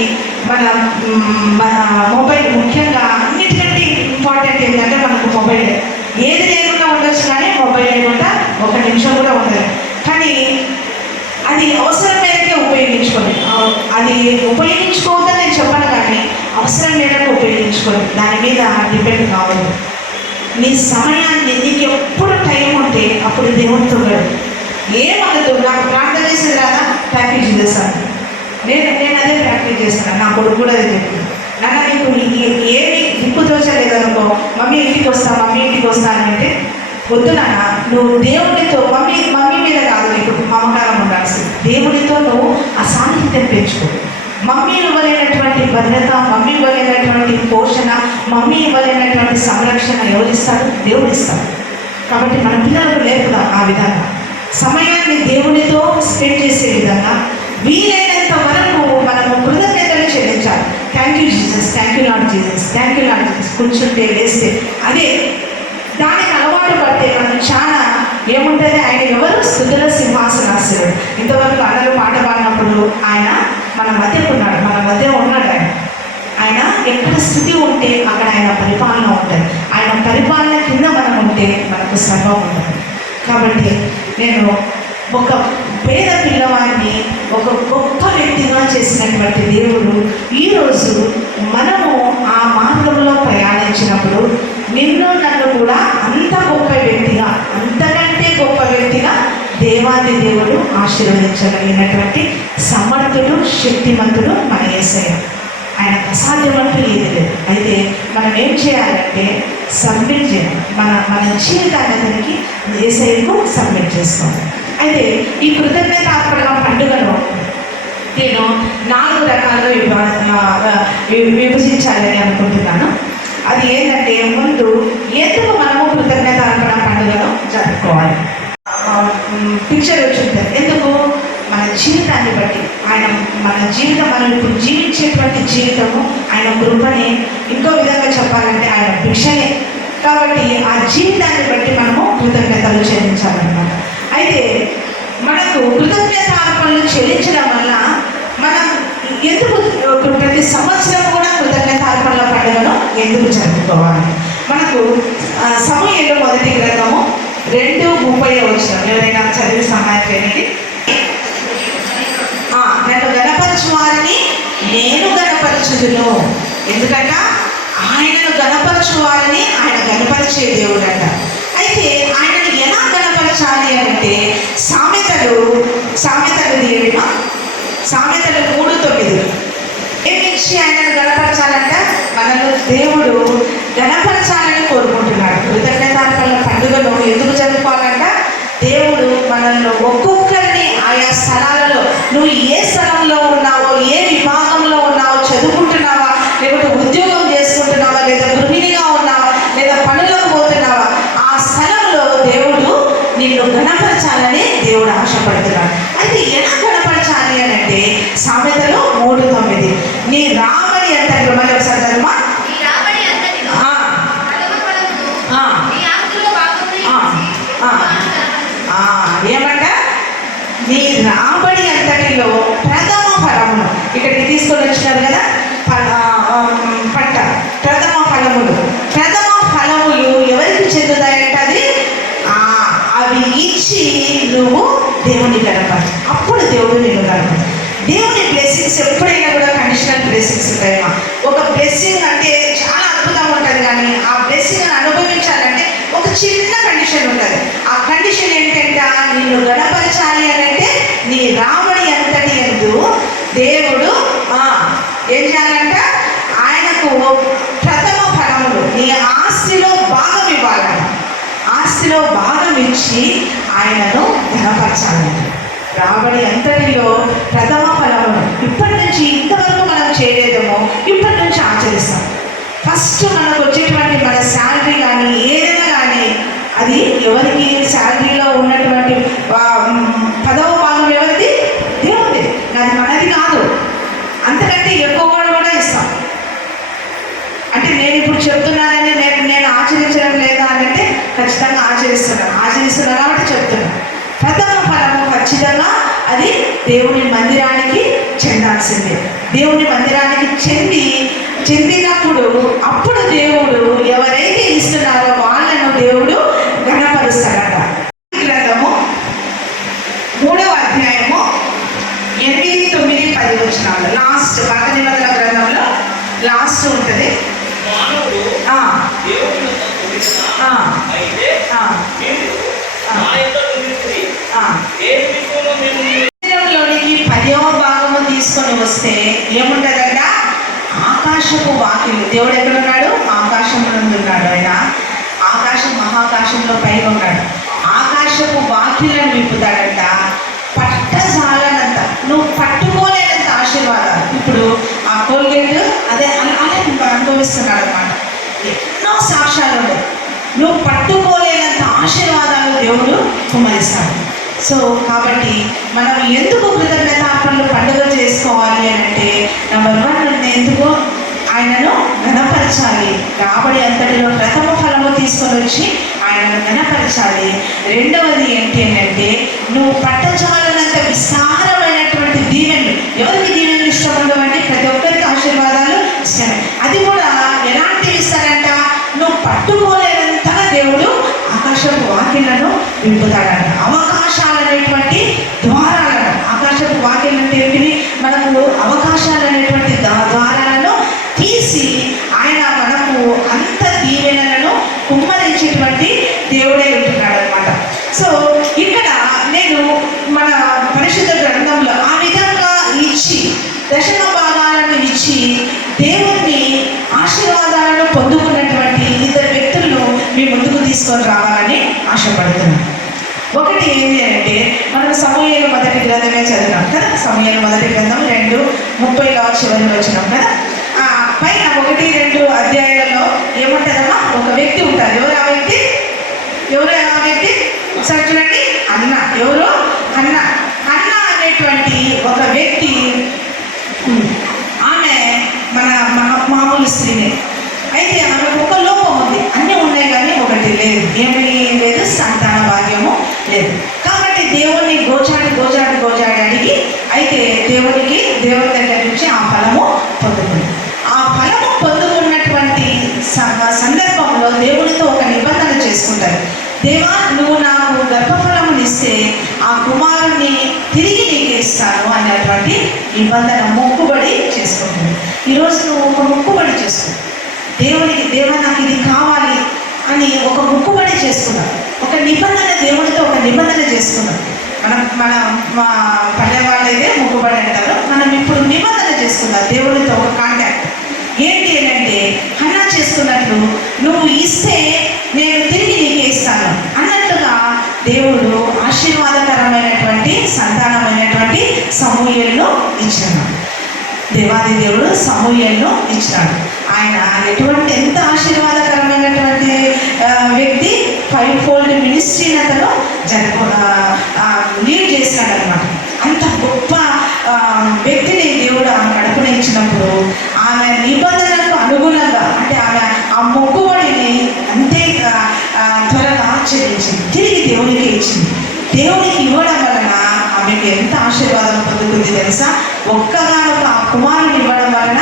మన మొబైల్, ముఖ్యంగా అన్నిటికంటే ఇంపార్టెంట్ ఏంటంటే మనకు మొబైల్. ఏది లేకుండా ఉండొచ్చు, కానీ మొబైల్ లేకుండా 1 నిమిషం కూడా ఉండదు. కానీ అది అవసరం మేరకే ఉపయోగించుకోండి. అది ఉపయోగించుకోవద్దని నేను చెప్పను, కానీ అవసరం మేరకు ఉపయోగించుకోండి. దాని మీద డిపెండ్ కావద్దు. నీ సమయాన్ని, నీకు ఎప్పుడు టైం ఉంటే అప్పుడు దేవుడితో గడుపు. ఏమనదు, నాకు ప్రార్థన చేసేది రాదా, ప్యాకేజ్ చేస్తాను. నేను అదే ప్రాక్టీస్ చేస్తాను. నా కొడుకు కూడా అదే చెప్తాను. నాన్న నీకు ఏమి దిక్కు తోచలేదనుకో, మమ్మీ ఇంటికి వస్తాను అంటే, వద్దు నాన్న, నువ్వు దేవుడితో మమ్మీ మీద కాదు నీకు మమకారం ఉండాల్సింది. దేవుడితో నువ్వు ఆ సాన్నిహిత్యం పెంచుకో. మమ్మీ ఇవ్వలేనటువంటి భద్రత, మమ్మీ ఇవ్వలేనటువంటి పోషణ, మమ్మీ ఇవ్వలేనటువంటి సంరక్షణ ఎవరిస్తారు? దేవుడు ఇస్తాడు. కాబట్టి మన పిల్లలకు నేర్పుదాం ఆ విధంగా సమయాన్ని దేవునితో స్పెండ్ చేసే విధంగా వీలైనంత వరకు మనము కృతజ్ఞతలు చెల్లించాలి. Thank you Jesus, thank you lord Jesus, thank you lord Jesus. కూర్చుంటే లేస్తే అదే దానికి అలవాటు పడితే మనం చాలా ఏముంటుంది. ఆయన ఎవరు? స్తుతుల సింహాసనాశ్వరుడు. ఇంతవరకు అందరూ పాట పాడినప్పుడు ఆయన మన మధ్య ఉన్నాడు. ఆయన ఎక్కడ స్థితి ఉంటే అక్కడ ఆయన పరిపాలన ఉంటుంది. ఆయన పరిపాలన కింద మనం ఉంటే మనకు సర్వం ఉంటుంది. కాబట్టి నేను ఒక పేద పిల్లవాడిని ఒక గొప్ప వ్యక్తిగా చేసినటువంటి దేవుడు ఈరోజు మనము ఆ మార్గంలో ప్రయాణించినప్పుడు నిన్ను నన్ను కూడా అంత గొప్ప వ్యక్తిగా, అంతకంటే గొప్ప వ్యక్తిగా దేవాది దేవుడు ఆశీర్వదించగలిగినటువంటి సమర్థుడు, శక్తిమంతుడు మన యేసయ్య. ఆయన అసాధ్యమంటూ ఏది లేదు. అయితే మనం ఏం చేయాలంటే సబ్మిట్ చేయాలి. మన జీవితాన్ని అతనికి యేసయ్యకు సబ్మిట్ చేసుకోవాలి. అయితే ఈ కృతజ్ఞతార్పణ పండుగను నేను 4 రకాలుగా విభజించాలని అనుకుంటున్నాను. అది ఏంటంటే, ముందు ఎందుకు మనము కృతజ్ఞతార్పణ పండుగను జరుపుకోవాలి? పిక్చర్ వచ్చింది. ఎందుకు? మన జీవితాన్ని బట్టి ఆయన మన జీవితం, మనం ఇప్పుడు జీవించేటువంటి జీవితము ఆయన కృపని, ఇంకో విధంగా చెప్పాలంటే ఆయన భిక్షనే. కాబట్టి ఆ జీవితాన్ని బట్టి మనము కృతజ్ఞతలు చెల్లించాలన్నమాట. అయితే మనకు కృతజ్ఞతార్పణలు చెల్లించడం వల్ల మనం ఎందుకు ప్రతి సంవత్సరం కూడా కృతజ్ఞతార్పణల పండుగను ఎందుకు జరుపుకోవాలి? మనకు సమూయేలు మొదటి గ్రంథము 2:30 ఎవరైనా చదివి సహాయం చేయండి. నన్ను గణపరచు వారిని నేను గణపరచుదును. ఎందుకంటే ఆయనను గణపరచు వారిని ఆయన గణపరిచే దేవుడు అంట. అయితే ఆయనను ఎలా గణపరచాలి అంటే సామెతలు 3:9 ఏమిచ్చి ఆయనను గణపరచాలంట? మనల్ని దేవుడు గణపరచాలని కోరుకుంటున్నాడు. కృతజ్ఞతార్పణల పండుగను ఎందుకు జరుపుకోవాలంట? దేవుడు మనల్ని ఒక్కొక్కరిని ఆయా స్థలాలలో, నువ్వు ఏ స్థలంలో ఉన్నావో, ఏ విభాగంలో ఉన్నావో, చదువుకుంటున్నావా, లేకపోతే ఉద్యోగం చేసుకుంటున్నావా, లేదా గృహిణిగా ఉన్నావా, లేదా పనులకు పోతున్నావా, ఆ స్థలంలో దేవుడు నిన్ను గణపరచాలని దేవుడు ఆశపడుతున్నాడు. అయితే ఎలా గణపరచాలి అని అంటే సామెతలు 3:9 నీ రాబడి అంతటిలో, మళ్ళీ ఒకసారి చదువుమా, ఏమంట? నీ రాబడి అంతటిలో ప్రథమ ఫలములు, ఇక్కడికి తీసుకొని వచ్చినారు కదా ప్రథమ ఫలములు ఎవరికి చెందుతాయంట? అవి ఇచ్చి నువ్వు దేవుని గణపరచు, అప్పుడు దేవుడు నిన్ను గణపరచు. దేవుని బ్లెస్సింగ్స్ ఎప్పుడైనా కూడా కండిషనల్ బ్లెస్సింగ్స్ ఉంటాయమ్మా. ఒక బ్లెస్సింగ్ అంటే చాలా అద్భుతంగా ఉంటుంది, కానీ ఆ బ్లెస్సింగ్ అనుభవించాలంటే ఒక చిన్న కండిషన్ ఉంటుంది. ఆ కండిషన్ ఏంటంటే నిన్ను గణపరచాలి అని అంటే నీ రాబడి అంతటి యందు దేవుడు ఏం చేయాలంట? ఆయనకు ప్రథమ ఫలములు, నీ ఆస్తిలో భాగం ఇవ్వాలంట. ఆస్తిలో భాగం ఇచ్చి ఆయనను గణపరచాలంట. రాబడి అంతటిలో ప్రథమ ఫలములు ఇప్పటి నుంచి ఇంతవరకు మనం చేయలేదేమో ఇప్పటి నుంచి ఆచరిస్తాం. ఫస్ట్ మనకు వచ్చేటువంటి మన శాలరీ కానీ ఏదైనా కానీ అది ఎవరికి? శాలరీలో ఉన్నటువంటి 10వ భాగం ఎవరిది? దేవుడిది. అది మనది కాదు. అంతకంటే ఎక్కువ కూడా ఇస్తాం. అంటే నేను ఇప్పుడు చెప్తున్నానని నేను ఆచరించడం లేదా అని అంటే ఖచ్చితంగా ఆచరిస్తున్నాను కాబట్టి చెప్తున్నాను. ప్రథమ ఫలము ఖచ్చితంగా అది దేవుని మందిరానికి చెందాల్సిందే. దేవుని మందిరానికి చెందినప్పుడు అప్పుడు దేవుడు ఎవరైతే ఇస్తున్నారో వాళ్ళను దేవుడు గణపరుస్తాడట. గ్రంథము 3వ అధ్యాయము 8, 9, 10 లాస్ట్ పాత నిబంధన గ్రంథంలో లాస్ట్ ఉంటుంది. లోనికి 10వ భాగము తీసుకొని వస్తే ఏముంటుందంట? ఆకాశపు వాకిలు. దేవుడు ఎక్కడున్నాడు? ఆకాశం నుండి ఉన్నాడు. ఆయన ఆకాశం మహాకాశంలో పైన ఉన్నాడు. ఆకాశపు వాకిలను విప్పుతాడంట. పట్టజాలనంత, నువ్వు పట్టుకోలేనంత ఆశీర్వాదాలు. ఇప్పుడు ఆ కోల్గేట్ అదే అనుభవిస్తున్నాడు అనమాట. ఎన్నో సాక్ష్యాలు ఉన్నాయి. నువ్వు పట్టుకోలేనంత ఆశీర్వాదాలు దేవుడు కుమరిస్తాడు. సో కాబట్టి మనం ఎందుకు కృతజ్ఞతార్పణలు పండుగ చేసుకోవాలి అని అంటే నెంబర్ 1 ఎందుకు ఆయనను గణపరచాలి. రాబడి అంతటిలో ప్రథమ ఫలము తీసుకొని వచ్చి ఆయనను గణపరచాలి. రెండవది ఏంటి అంటే నువ్వు పట్టజాలనంత విస్తారమైనటువంటి దీవెనలు. ఎవరికి దీవెనలు ఇష్టం ఉండవండి? ప్రతి ఒక్కరికి ఆశీర్వాదాలు ఇష్టమే. అది కూడా ఎలాంటివి ఇస్తారంట? నువ్వు పట్టుకోలేనంతగా దేవుడు ఆకాశపు వాకిళ్లను విప్పుతాడంట. అవకాశాలు అనేటువంటి ద్వారాలను, ఆకాశపు వాకిళ్ళు అంటే ఏంటివి? మనకు అవకాశాలు అనేటువంటి ద్వారాలను తీసి ఆయన మనకు అంత దీవెనలను కుమ్మరించేటువంటి దేవుడే ఉంటున్నాడు అనమాట. సో ఇక్కడ నేను మన పరిశుద్ధ గ్రంథంలో ఆ విధంగా ఇచ్చి దశమ భాగాలను ఇచ్చి దేవుణ్ణి ఆశీర్వాదాలను పొందుకున్నటువంటి 2 వ్యక్తులను మీ ముందుకు తీసుకొని రావాలని ఆశపడుతున్నాను. ఒకటి ఏంటి అంటే మనం సమూయేలు మొదటి గ్రంథమే చదివినాం కదా. సమూయేలు మొదటి గ్రంథం 2:30 చివరికి వచ్చినాం కదా. పైన 1, 2 అధ్యాయాలలో ఏముంటుందమ్మా? ఒక వ్యక్తి ఉంటారు. ఎవరు ఆ వ్యక్తి? ఒకసారి చూడండి. అన్న. ఎవరు? అన్న అనేటువంటి ఒక వ్యక్తి. ఆమె మన మామూలు స్త్రీనే. అయితే ఆమెకు ఒక లోపం ఉంది. అన్నీ ఉన్నాయి కానీ దేవుని దగ్గర నుంచి ఆ ఫలము పొందుకుంది. ఆ ఫలము పొందుకున్నటువంటి సందర్భంలో దేవునితో ఒక నిబంధన చేసుకుంటారు. దేవా, నువ్వు నాకు గర్భఫలముని ఇస్తే ఆ కుమారుణ్ణి తిరిగి నీకు ఇస్తాను అనేటువంటి నిబంధన మొక్కుబడి చేసుకుంటుంది. ఈరోజు నువ్వు ఒక మొక్కుబడి చేసుకున్నావు, దేవునికి దేవా నాకు ఇది కావాలి అని ఒక మొక్కుబడి చేసుకున్నావు, ఒక నిబంధన, దేవునితో ఒక నిబంధన చేసుకున్నాం. మా పల్లె వాళ్ళైతే మొక్కుబడి అంటారు. మనం ఇప్పుడు నిబంధన చేసుకున్నాం దేవునితో ఒక కాంటాక్ట్. ఏంటి అంటే హన్నా చేసుకున్నట్లు, నువ్వు ఇస్తే నేను తిరిగి నీకే ఇస్తాను అన్నట్లుగా దేవుడు ఆశీర్వాదకరమైనటువంటి సంతానమైనటువంటి సమూయేలును ఇచ్చినాడు. దేవాది దేవుడు సమూయేలును ఇచ్చినాడు. ఆయన ఎంత ఆశీర్వాదకరమైనటువంటి వ్యక్తి, 5-fold మినిస్ట్రీని అతను లీడ్ చేసినాడు అనమాట. అంత గొప్ప వ్యక్తిని దేవుడు ఆమె కడుపున ఇచ్చినప్పుడు ఆమె నిబంధనలకు అనుగుణంగా, అంటే ఆమె ఆ మొక్కుబడిని అంతే త్వరగా చెల్లించింది, తిరిగి దేవునికి ఇచ్చింది. దేవునికి ఇవ్వడం వలన ఆమెకు ఎంత ఆశీర్వాదం పొందుతుంది తెలుసా? ఒక్కగానొక ఆ కుమారుని ఇవ్వడం వలన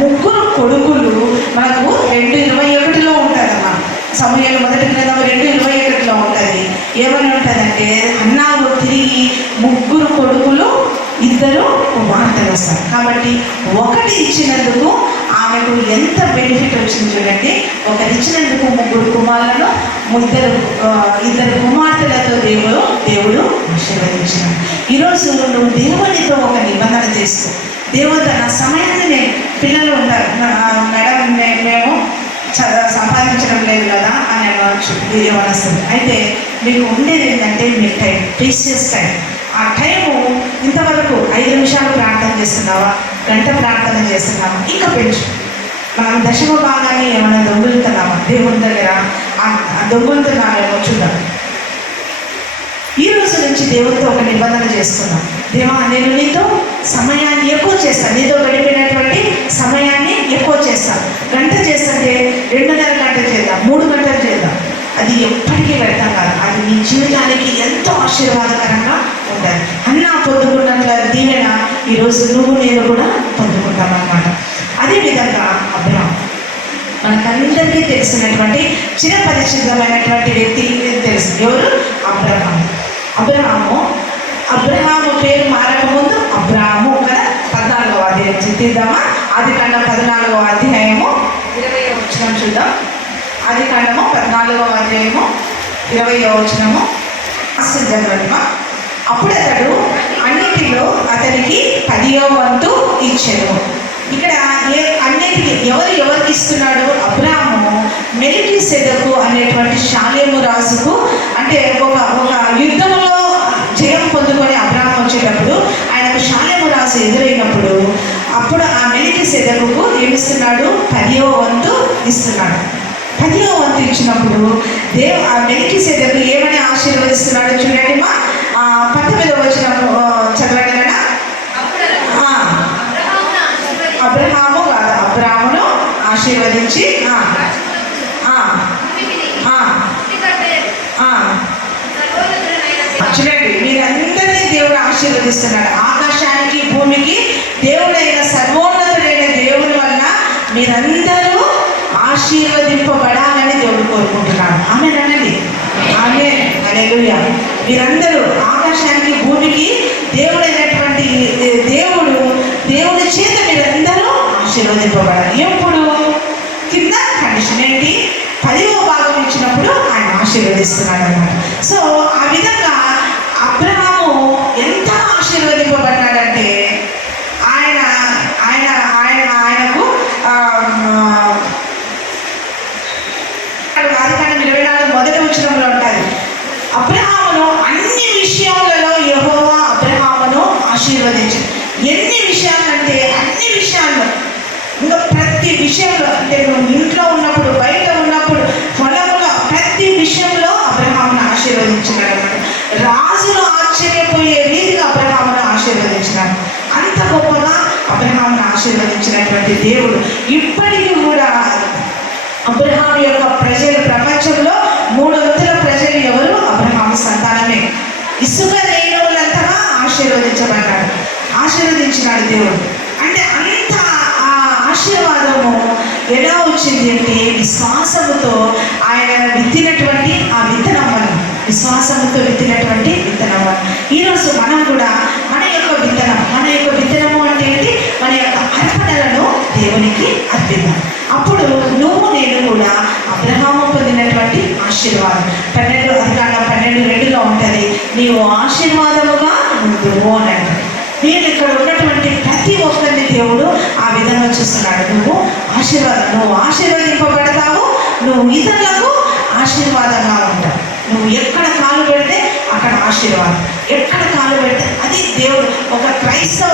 3 కొడుకులు మనకు 2:21 ఉంటుందమ్మా. సమూయేలు మొదటి గ్రంథం 2:21 ఉంటుంది. ఏమని ఉంటుందంటే, హన్నాకు తిరిగి 3 కొడుకులు 2 కుమార్తెలు వస్తారు. కాబట్టి ఒకటి ఇచ్చినందుకు ఆమెకు ఎంత బెనిఫిట్ వచ్చింది చూడండి. ఒకటి ఇచ్చినందుకు 3 కుమారులను 2 కుమార్తెలతో దేవుడు ఆశీర్వదించినాడు. ఈరోజు నువ్వు దేవునితో ఒక నిబంధన చేసుకో. దేవునితో నా సమయాన్ని, పిల్లలు ఉంటారు, మేడం మేము సంపాదించడం లేదు కదా అని అనవచ్చు, ఏమనిస్తుంది. అయితే మీకు ఉండేది ఏంటంటే మీ టైం, ప్రీషియస్ టైం. ఆ టైము ఇంతవరకు 5 నిమిషాలు ప్రార్థన చేస్తున్నావా, గంట ప్రార్థన చేస్తున్నావా, ఇంకా పెంచు. మనం దశమ భాగాన్ని ఏమైనా దొంగలుతున్నామా దేవుని దగ్గర, ఆ దొంగలుతున్నామేమో చూద్దాం. ఈ రోజు నుంచి దేవునితో ఒక నిబంధన చేస్తున్నాం. దేవా, నేను నీతో సమయాన్ని ఎక్కువ చేస్తాను, నీతో గడిపినటువంటి సమయాన్ని ఎక్కువ చేస్తాను. గంట చేస్తుంటే 2.5 గంటలు చేద్దాం, 3 గంటలు చేద్దాం. అది ఎప్పటికీ వ్యర్థం కాదు. అది నీ జీవితానికి ఎంతో ఆశీర్వాదకరంగా ఉండాలి. హన్నా పొందుకున్నట్ల దీవెన ఈరోజు నువ్వు నేను కూడా పొందుకుంటామన్నమాట. అదేవిధంగా అబ్రహాము, మనకందరికీ తెలిసినటువంటి చిరపరిచితమైనటువంటి వ్యక్తి తెలుసు. ఎవరు? అబ్రహాము పేరు మారకముందు అబ్రాము కదా. 14వ అధ్యాయం చిత్తిద్దామా? ఆదికాండం 14వ అధ్యాయము 20వ వచనం చూద్దాం. ఆదికాండము 14వ అధ్యాయము 20వ వచనము చదవండిమా. అప్పుడు అతడు అన్నిటిలో అతనికి 10వ వంతు ఇచ్చెను. ఇక్కడ అన్నిటికీ ఎవరికి ఇస్తున్నాడు? అబ్రాహాము మెల్కీసెదెకు అనేటువంటి షాలేము రాజుకు, అంటే ఒక యుద్ధంలో జయం పొందుకొని అబ్రాహాము వచ్చేటప్పుడు ఆయనకు షాలేము రాజు ఎదురైనప్పుడు అప్పుడు ఆ మెల్కీసెదెకుకు ఏమిస్తున్నాడు? 10వ వంతు ఇస్తున్నాడు. 10వ వంతు ఇచ్చినప్పుడు ఆ మెల్కీసెదెకు ఏమని ఆశీర్వదిస్తున్నాడు చూడండి మా. 19వ వచనం చదవండి కదా. అబ్రహాము కాదు, అబ్రామును ఆశీర్వదించి చూడండి, మీరందరినీ దేవుడు ఆశీర్వదిస్తున్నాడు. ఆకాశానికి భూమికి దేవుడైన సర్వోన్నతుడైన దేవుని వల్ల మీరందరూ ఆశీర్వదింపబడాలని దేవుడు కోరుకుంటున్నాడు. ఆమేనండి, ఆమేన్, హల్లెలూయా. మీరందరూ ఆకాశానికి భూమికి దేవుడైనటువంటి దేవుడి చేత మీరందరూ ఆశీర్వదింపబడాలి. ఎప్పుడు? కింద కండిషన్ ఏంటి? 10వ భాగం ఇచ్చినప్పుడు ఆయన ఆశీర్వదిస్తున్నాడు అన్నమాట. సో ఆ విధంగా అబ్రహాము ఎంత ఆశీర్వదింపబడ్డాడంటే ఆయనకు ఆదికాండం 24 మొదటి వచనంలో ఉంటుంది. అబ్రహామును అన్ని విషయాలలో యెహోవా అబ్రహామును ఆశీర్వదించాడు. ఎన్ని విషయాలంటే అన్ని విషయాల్లో, ఇంకా ప్రతి విషయంలో, అంటే నువ్వు ఇంట్లో ఉన్నప్పుడు, బయట ఉన్నప్పుడు, పొలంలో, ప్రతి విషయంలో అబ్రహామును ఆశీర్వదించినాడు అన్నమాట. రాజులు ఆశ్చర్యపోయే రీతిగా అబ్రహామును ఆశీర్వదించినాడు. అంత గొప్పగా అబ్రహామును ఆశీర్వదించినటువంటి దేవుడు ఇప్పటికీ కూడా అబ్రహాము యొక్క ప్రజలు, ప్రపంచంలో 3/4 ప్రజలు ఎవరు? అబ్రహాము సంతానమే. ఇసుక రేణువులంతగా ఆశీర్వదించబడ్డాడు. ఆశీర్వదించినాడు దేవుడు. అంటే అంత ఆ ఆశీర్వాదము ఎలా వచ్చింది అంటే విశ్వాసముతో ఆయన విత్తినటువంటి ఆ విత్తనం వలన, విశ్వాసముతో విత్తినటువంటి విత్తనం వలన ఈరోజు మనం కూడా మన యొక్క విత్తనము అంటే ఏంటి? మన యొక్క అర్పణలను దేవునికి అర్పిద్దాం. అప్పుడు నువ్వు నేను కూడా అబ్రహాము పొందినటువంటి ఆశీర్వాదం 12:2 ఉంటుంది, నీవు ఆశీర్వాదముగా నువ్వు అని అంటారు. నేను ఇక్కడ ఉన్నటువంటి ప్రతి ఒక్కరిని దేవుడు ఆ విధంగా చూస్తున్నాడు. నువ్వు ఆశీర్వదింపబడతావు, నువ్వు ఇతరులకు ఆశీర్వాదంగా ఉంటావు. నువ్వు ఎక్కడ కాలు పెడితే అక్కడ ఆశీర్వాదం, ఎక్కడ కాలు పెడితే అది దేవుడు. ఒక క్రైస్తవ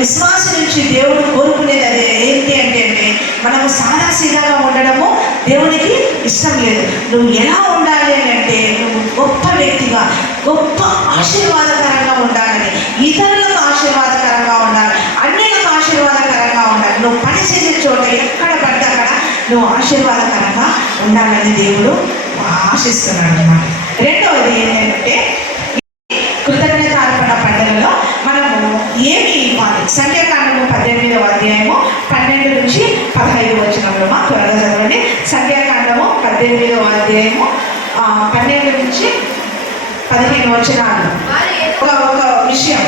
విశ్వాసి నుంచి దేవుడు కోరుకునేది అదే. ఏంటి అంటే మనము సాదాసీదాగా ఉండడము దేవునికి ఇష్టం లేదు. నువ్వు ఎలా ఉండాలి అని అంటే నువ్వు గొప్ప వ్యక్తిగా, గొప్ప ఆశీర్వాదకరంగా ఉండాలని, ఇతరులకు ఆశీర్వాదకరంగా ఉండాలి, అన్యులకు ఆశీర్వాదకరంగా ఉండాలి. నువ్వు పని చేసే చోట ఎక్కడ పడితే అక్కడ నువ్వు ఆశీర్వాదకరంగా ఉండాలని దేవుడు ఆశిస్తున్నాడు అన్నమాట. రెండవది ఏంటంటే కృతజ్ఞత అర్పణ పండుగలో మనము ఏమి ఇవ్వాలి? సంఖ్యాకాండము 18 12 నుంచి 15 వచనంలో త్వరగా చదవండి. సంఖ్యాకాండము 18 12 నుంచి 15 వచనాలు. ఒక విషయం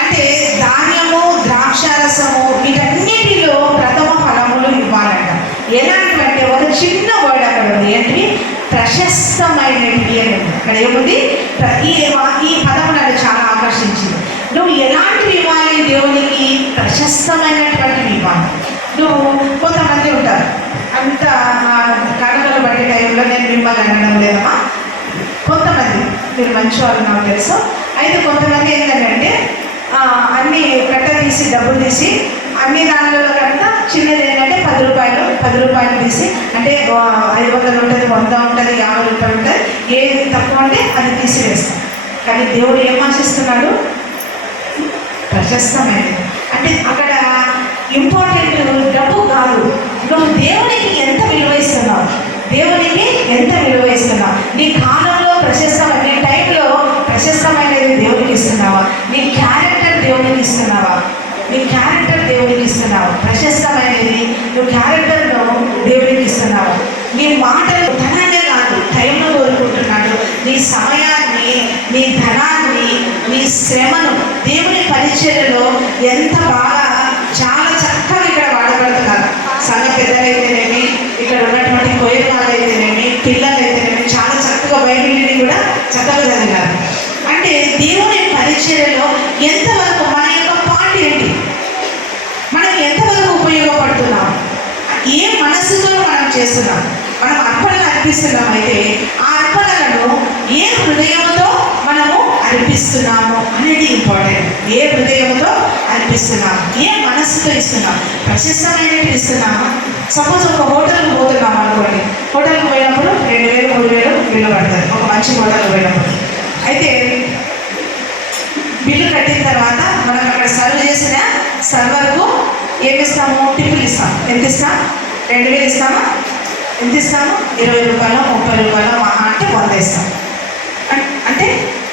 అంటే ధాన్యము, ద్రాక్షారసము వీటన్నిటిలో ప్రథమ ఫలములు ఇవ్వాలంట. ఎలాంటివంటే ఒక చిన్న వర్డ్ అక్కడ ఉంది, ఏంటి? ప్రశస్తమైనవి అని. అక్కడ ఏముంది? ఈ పదము నన్ను చాలా ఆకర్షించింది. నువ్వు ఎలాంటివి ఇవ్వాలి దేవునికి? ప్రశస్తమైనటువంటివి ఇవ్వాలి. నువ్వు కొంతమంది ఉంటారు, అంత కడకలు పడే టైంలో నేను మిమ్మల్ని అనడం లేదమ్మా, కొంతమంది మీరు మంచి వాళ్ళు నాకు తెలుసు. అయితే కొంతమంది ఏంటంటే అన్నీ కట్ట తీసి డబ్బులు తీసి అన్ని దానిలో కన్నా చిన్నది ఏంటంటే 10 రూపాయలు తీసి, అంటే 500 ఉంటుంది, 100 ఉంటుంది, 50 రూపాయలు ఉంటుంది, ఏది తక్కువ అంటే అది తీసివేస్తాం. కానీ దేవుడు ఏం ఆశిస్తున్నాడు? ప్రశస్తమైనది. అంటే అక్కడ ఇంపార్టెంట్ డబ్బు కాదు, నువ్వు దేవునికి ఎంత విలువ ఇస్తున్నావు, దేవునికి ఎంత విలువ ఇస్తున్నావు. నీ కాలంలో ప్రశస్తమైన, నీ టైంలో ప్రశస్తమైనది దేవునికి ఇస్తున్నావా? నీ క్యారెక్టర్ దేవునికి ఇస్తున్నావా? నీ క్యారెక్టర్ దేవునికి ఇస్తున్నావు. ప్రశస్తమైనది నువ్వు క్యారెక్టర్ను దేవునికి ఇస్తున్నావు. నీ మాటలు ధనాన్నే కాదు, టైంను కోరుకుంటున్నాడు. నీ సమయాన్ని, నీ ధనాన్ని, నీ శ్రమను దేవుని పరిచర్యలో ఎంత బాగా చాలా చక్కగా ఇక్కడ వాడబడుతున్నారు. సంఘ పెద్దలైతేనేమి, ఇక్కడ ఉన్నటువంటి కోయమాలైతేనేమి, పిల్లలైతేనేమి చాలా చక్కగా బైబిల్ని కూడా చక్కగా చదివారు. అంటే దేవుని పరిచర్యలో ఎంతవరకు మన యొక్క పార్ట్ ఏంటి, మనం ఎంతవరకు ఉపయోగపడుతున్నాం, ఏ మనస్సుతో మనం చేస్తున్నాం, మనం అర్పణలు అర్పిస్తున్నాం. అయితే ఆ అర్పణలను ఏ హృదయంతో మనము అర్పిస్తున్నాము అనేది ఇంపార్టెంట్. ఏ హృదయంతో అర్పిస్తున్నాము, ఏ మనస్సుతో ఇస్తున్నాం. ప్రశస్తమైనవి ఇస్తున్నామా? సపోజ్ ఒక హోటల్కి పోతున్నాం అనుకోండి, హోటల్కి పోయినప్పుడు 2000 3000 బిల్లు పడుతుంది, ఒక మంచి హోటల్కి పోయినప్పుడు. అయితే బిల్లు కట్టిన తర్వాత మనం అక్కడ సర్వ్ చేసిన సర్వర్కు ఏమి ఇస్తాము? టిప్పులు ఇస్తాం. ఎంత ఇస్తాం? 2000 ఇస్తామా? ఎంత ఇస్తాము? 20 రూపాయలు, 30 రూపాయలు, మహా అంటే 100 ఇస్తాం. అంటే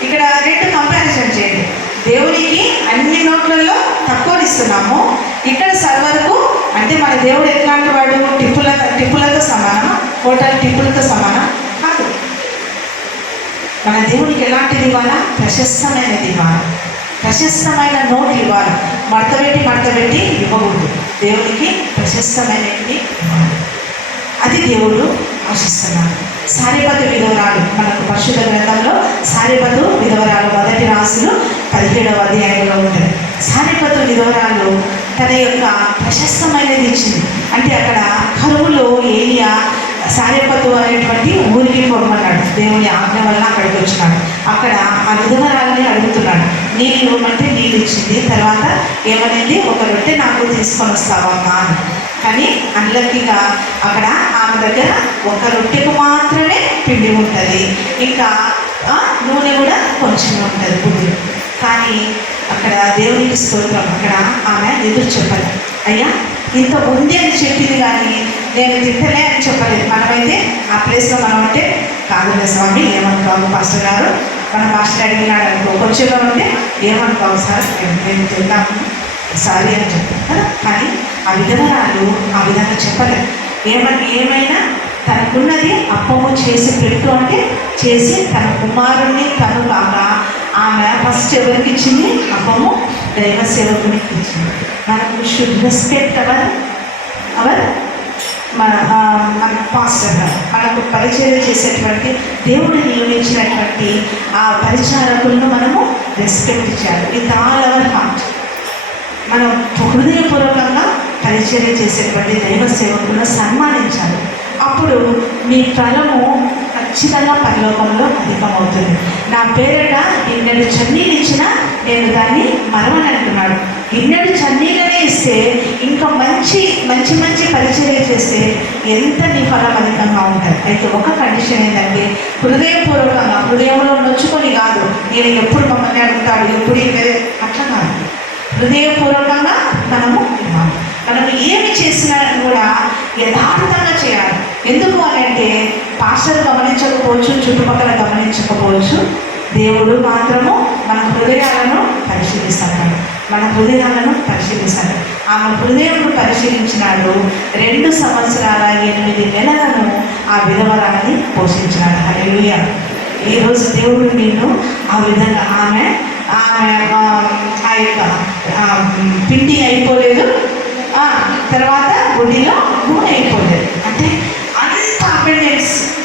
ఇక్కడ రేటు కంపారిజన్ చేయండి. దేవునికి అన్ని నోట్లలో తక్కువ ఇస్తున్నాము, ఇక్కడ సర్వర్కు అంటే మన దేవుడు ఎట్లాంటి వాడు? టిప్పులతో సమానం, హోటల్ టిప్పులతో సమానం కాదు. మన దేవునికి ఎలాంటిది ఇవ్వాలా? ప్రశస్తమైనది ఇవ్వాలి, ప్రశస్తమైన నోటు ఇవ్వాలి. మడతపెట్టి ఇవ్వకూడదు. దేవునికి ప్రశస్తమైనది ఇవ్వాలి. అది దేవుడు ఆశిస్తున్నాడు. సారెపతు విధవరాలు మనకు పరిశుద్ధ గ్రంథంలో సారెపతు విధవరాలు 1 రాజులు 17వ అధ్యాయంలో ఉంటుంది. సారెపతు విధవరాలు తన యొక్క ప్రశస్తమైనది ఇచ్చింది. అంటే అక్కడ కరువులో ఏలియా సారెపతు అనేటువంటి ఊరికి పొమ్మన్నాడు. దేవుని ఆజ్ఞ వల్ల అక్కడికి వచ్చినాడు. అక్కడ ఆ విధవరాలని అడుగుతున్నాడు, నీళ్ళు ఇవ్వమంటే నీళ్ళు ఇచ్చింది. తర్వాత ఏమనేది? ఒక రొట్టె నాకు తీసుకొని వస్తావమ్మా అని. కానీ అన్లక్కీగా అక్కడ ఆమె దగ్గర ఒక రొట్టెకు మాత్రమే పిండి ఉంటుంది, ఇంకా నూనె కూడా కొంచెం ఉంటుంది బుద్ధి. కానీ అక్కడ దేవునికి స్తోత్రం, అక్కడ ఆమె ఎదురు చెప్పాలి, అయ్యా ఇంత ఉంది అని చెప్పింది కానీ నేను తింటలే అని చెప్పలేదు. మనమైతే ఆ ప్లేస్లో మనం అంటే కాదులే స్వామి, ఏమనుకోవాలి పాస్టర్ గారు, మన మాస్టర్ అడిగినాడు అనుకో, కొంచెంగా ఉంటే ఏమనుకోవు సార్, మేము తిన్నాము సారీ అని చెప్పారు కదా. కానీ ఆ విధవరాలు ఆ విధంగా చెప్పలేదు. ఏమైనా తనకున్నది అప్పము చేసి పెట్టు అంటే చేసి తన కుమారుణ్ణి తను కాక ఆమె ఫస్ట్ ఎవరికి ఇచ్చింది? అప్పము దైవ సేవకునికి ఇచ్చింది. మనకు షుడ్ రెస్పెక్ట్ అవర్ మన పాస్టర్ గారు, మనకు పరిచయం చేసేటువంటి దేవుడు నియమించినటువంటి ఆ పరిచారకులను మనము రెస్పెక్ట్ ఇచ్చారు. విత్ ఆల్ అవర్ హార్ట్ మనం హృదయపూర్వకంగా పరిచయం చేసేటువంటి దైవ సేవకులను సన్మానించాలి. అప్పుడు మీ ఫలము ఖచ్చితంగా పరలోకంలో అధికమవుతుంది. నా పేరిట ఇన్నెడు చన్నీళ్ళు ఇచ్చినా నేను దాన్ని మరవని అంటున్నాడు. ఇన్నెడు చన్నీళ్ళనే ఇస్తే ఇంకా మంచి మంచి మంచి పరిచయం చేస్తే ఎంత నీ ఫలం అధికంగా ఉంటుంది. అయితే ఒక కండిషన్ ఏంటంటే హృదయపూర్వకంగా, హృదయంలో నొచ్చుకొని కాదు, నేను ఎప్పుడు మమ్మల్ని అడుగుతాడు ఎప్పుడు అట్లా కాదు. హృదయపూర్వకంగా మనము ఇవ్వాలి. మనం ఏమి చేసినా కూడా యథార్థంగా చేయాలి. ఎందుకు అని అంటే పాస్టర్ గమనించకపోవచ్చు, చుట్టుపక్కల గమనించకపోవచ్చు, దేవుడు మాత్రము మన హృదయాలను పరిశీలిస్తాడు. మన హృదయాలను పరిశీలిస్తాడు. ఆమె హృదయంను పరిశీలించినాడు. 2 సంవత్సరాల 8 నెలలను ఆ విధవరాలని పోషించినాడు. హల్లెలూయా. ఈరోజు దేవుడు నిన్ను ఆ విధంగా ఆమె ఆ యొక్క పిండి అయిపోలేదు, తర్వాత గుడిలో నూనె అయిపోలేదు. అంటే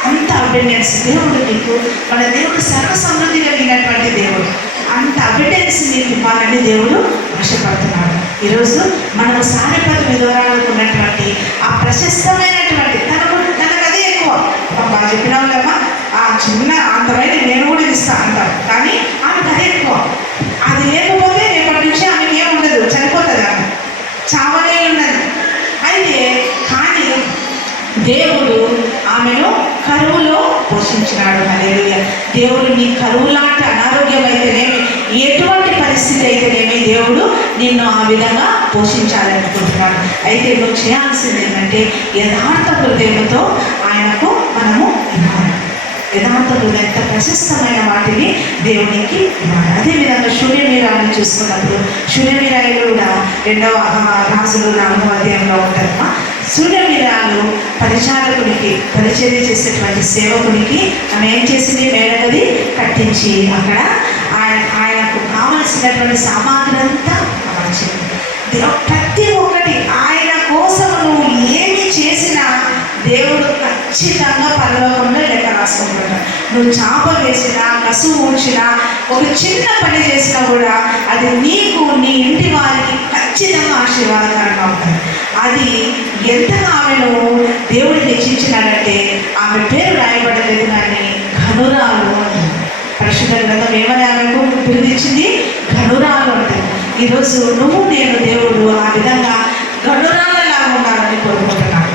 అంత అబెండెన్స్ దేవుడు నీకు, మన దేవుడు సర్వ సమృద్ధి కలిగినటువంటి దేవుడు. అంత అబెండెన్స్ నీకు ఇవ్వాలని దేవుడు ఆశపడుతున్నాడు. ఈరోజు మనకు సారెపతి విధవరాలకు ఉన్నటువంటి ఆ ప్రశస్తమైనటువంటి తనకు అదే ఎక్కువ. బాగా చెప్పిన వాళ్ళమ్మా, ఆ చిన్న అంతమైన నేను కూడా ఇస్తాను అంటారు, కానీ ఆమెకు అదే ఎక్కువ. అది లేకపోతే రేపటి నుంచి ఆమెకి ఏం ఉండదు, చనిపోతుంది, ఆమె చావలే ఉన్నది. అయితే కానీ దేవుడు ఆమెను కరువులో పోషించినాడు. హల్లెలూయా. దేవుడు నీ కరువు లాంటి అనారోగ్యం అయితేనేమి, ఎటువంటి పరిస్థితి అయితేనేమి దేవుడు నిన్ను ఆ విధంగా పోషించాలనుకుంటున్నాడు. అయితే నువ్వు చేయాల్సింది ఏంటంటే యథార్థ హృదయంతో ఆయనకు మనము ఇవ్వాలి. యథార్థ హృదయం ఎంత ప్రశస్తమైన వాటిని దేవునికి ఇవ్వాలి. అదేవిధంగా శూన్యమీరాలను చూసుకున్నప్పుడు, శూన్యమీరాలు కూడా 2వ రాజులు 4వ అధ్యాయంలో ఉంటారమ్మా. శూన్యమీరాలు పరిచారకునికి పరిచర్య చేసేటువంటి సేవకునికి ఆమె ఏం చేసింది? మేడగది కట్టించి అక్కడ ఆయనకు కావలసినటువంటి సామాగ్రి అంతా అమర్చింది. ప్రతి ఒక్కటి ఆయన కోసం నువ్వు ఏమి చేసినా దేవుడు ఖచ్చితంగా పరలోకంలో లెక్క రాసుకుంటున్నాడు. నువ్వు చాప వేసినా, కసు ఊడ్చినా, ఒక చిన్న పని చేసినా కూడా అది నీకు, నీ ఇంటి వారికి ఖచ్చితంగా ఆశీర్వాదకరంగా ఉంటుంది. అది ఎంతగా ఆమెను దేవుడు హెచ్చించినాడంటే ఆమె పేరు రాయబడలేదు, కానీ ఘనురాలు అని పరిశుద్ధ గ్రంథం ఏమని ఆమెకు పిలిచింది? ఘనురాలు అంటే. ఈరోజు నువ్వు నేను దేవుడు ఆ విధంగా ఘనురాలలా ఉండాలని కోరుకుంటున్నాను.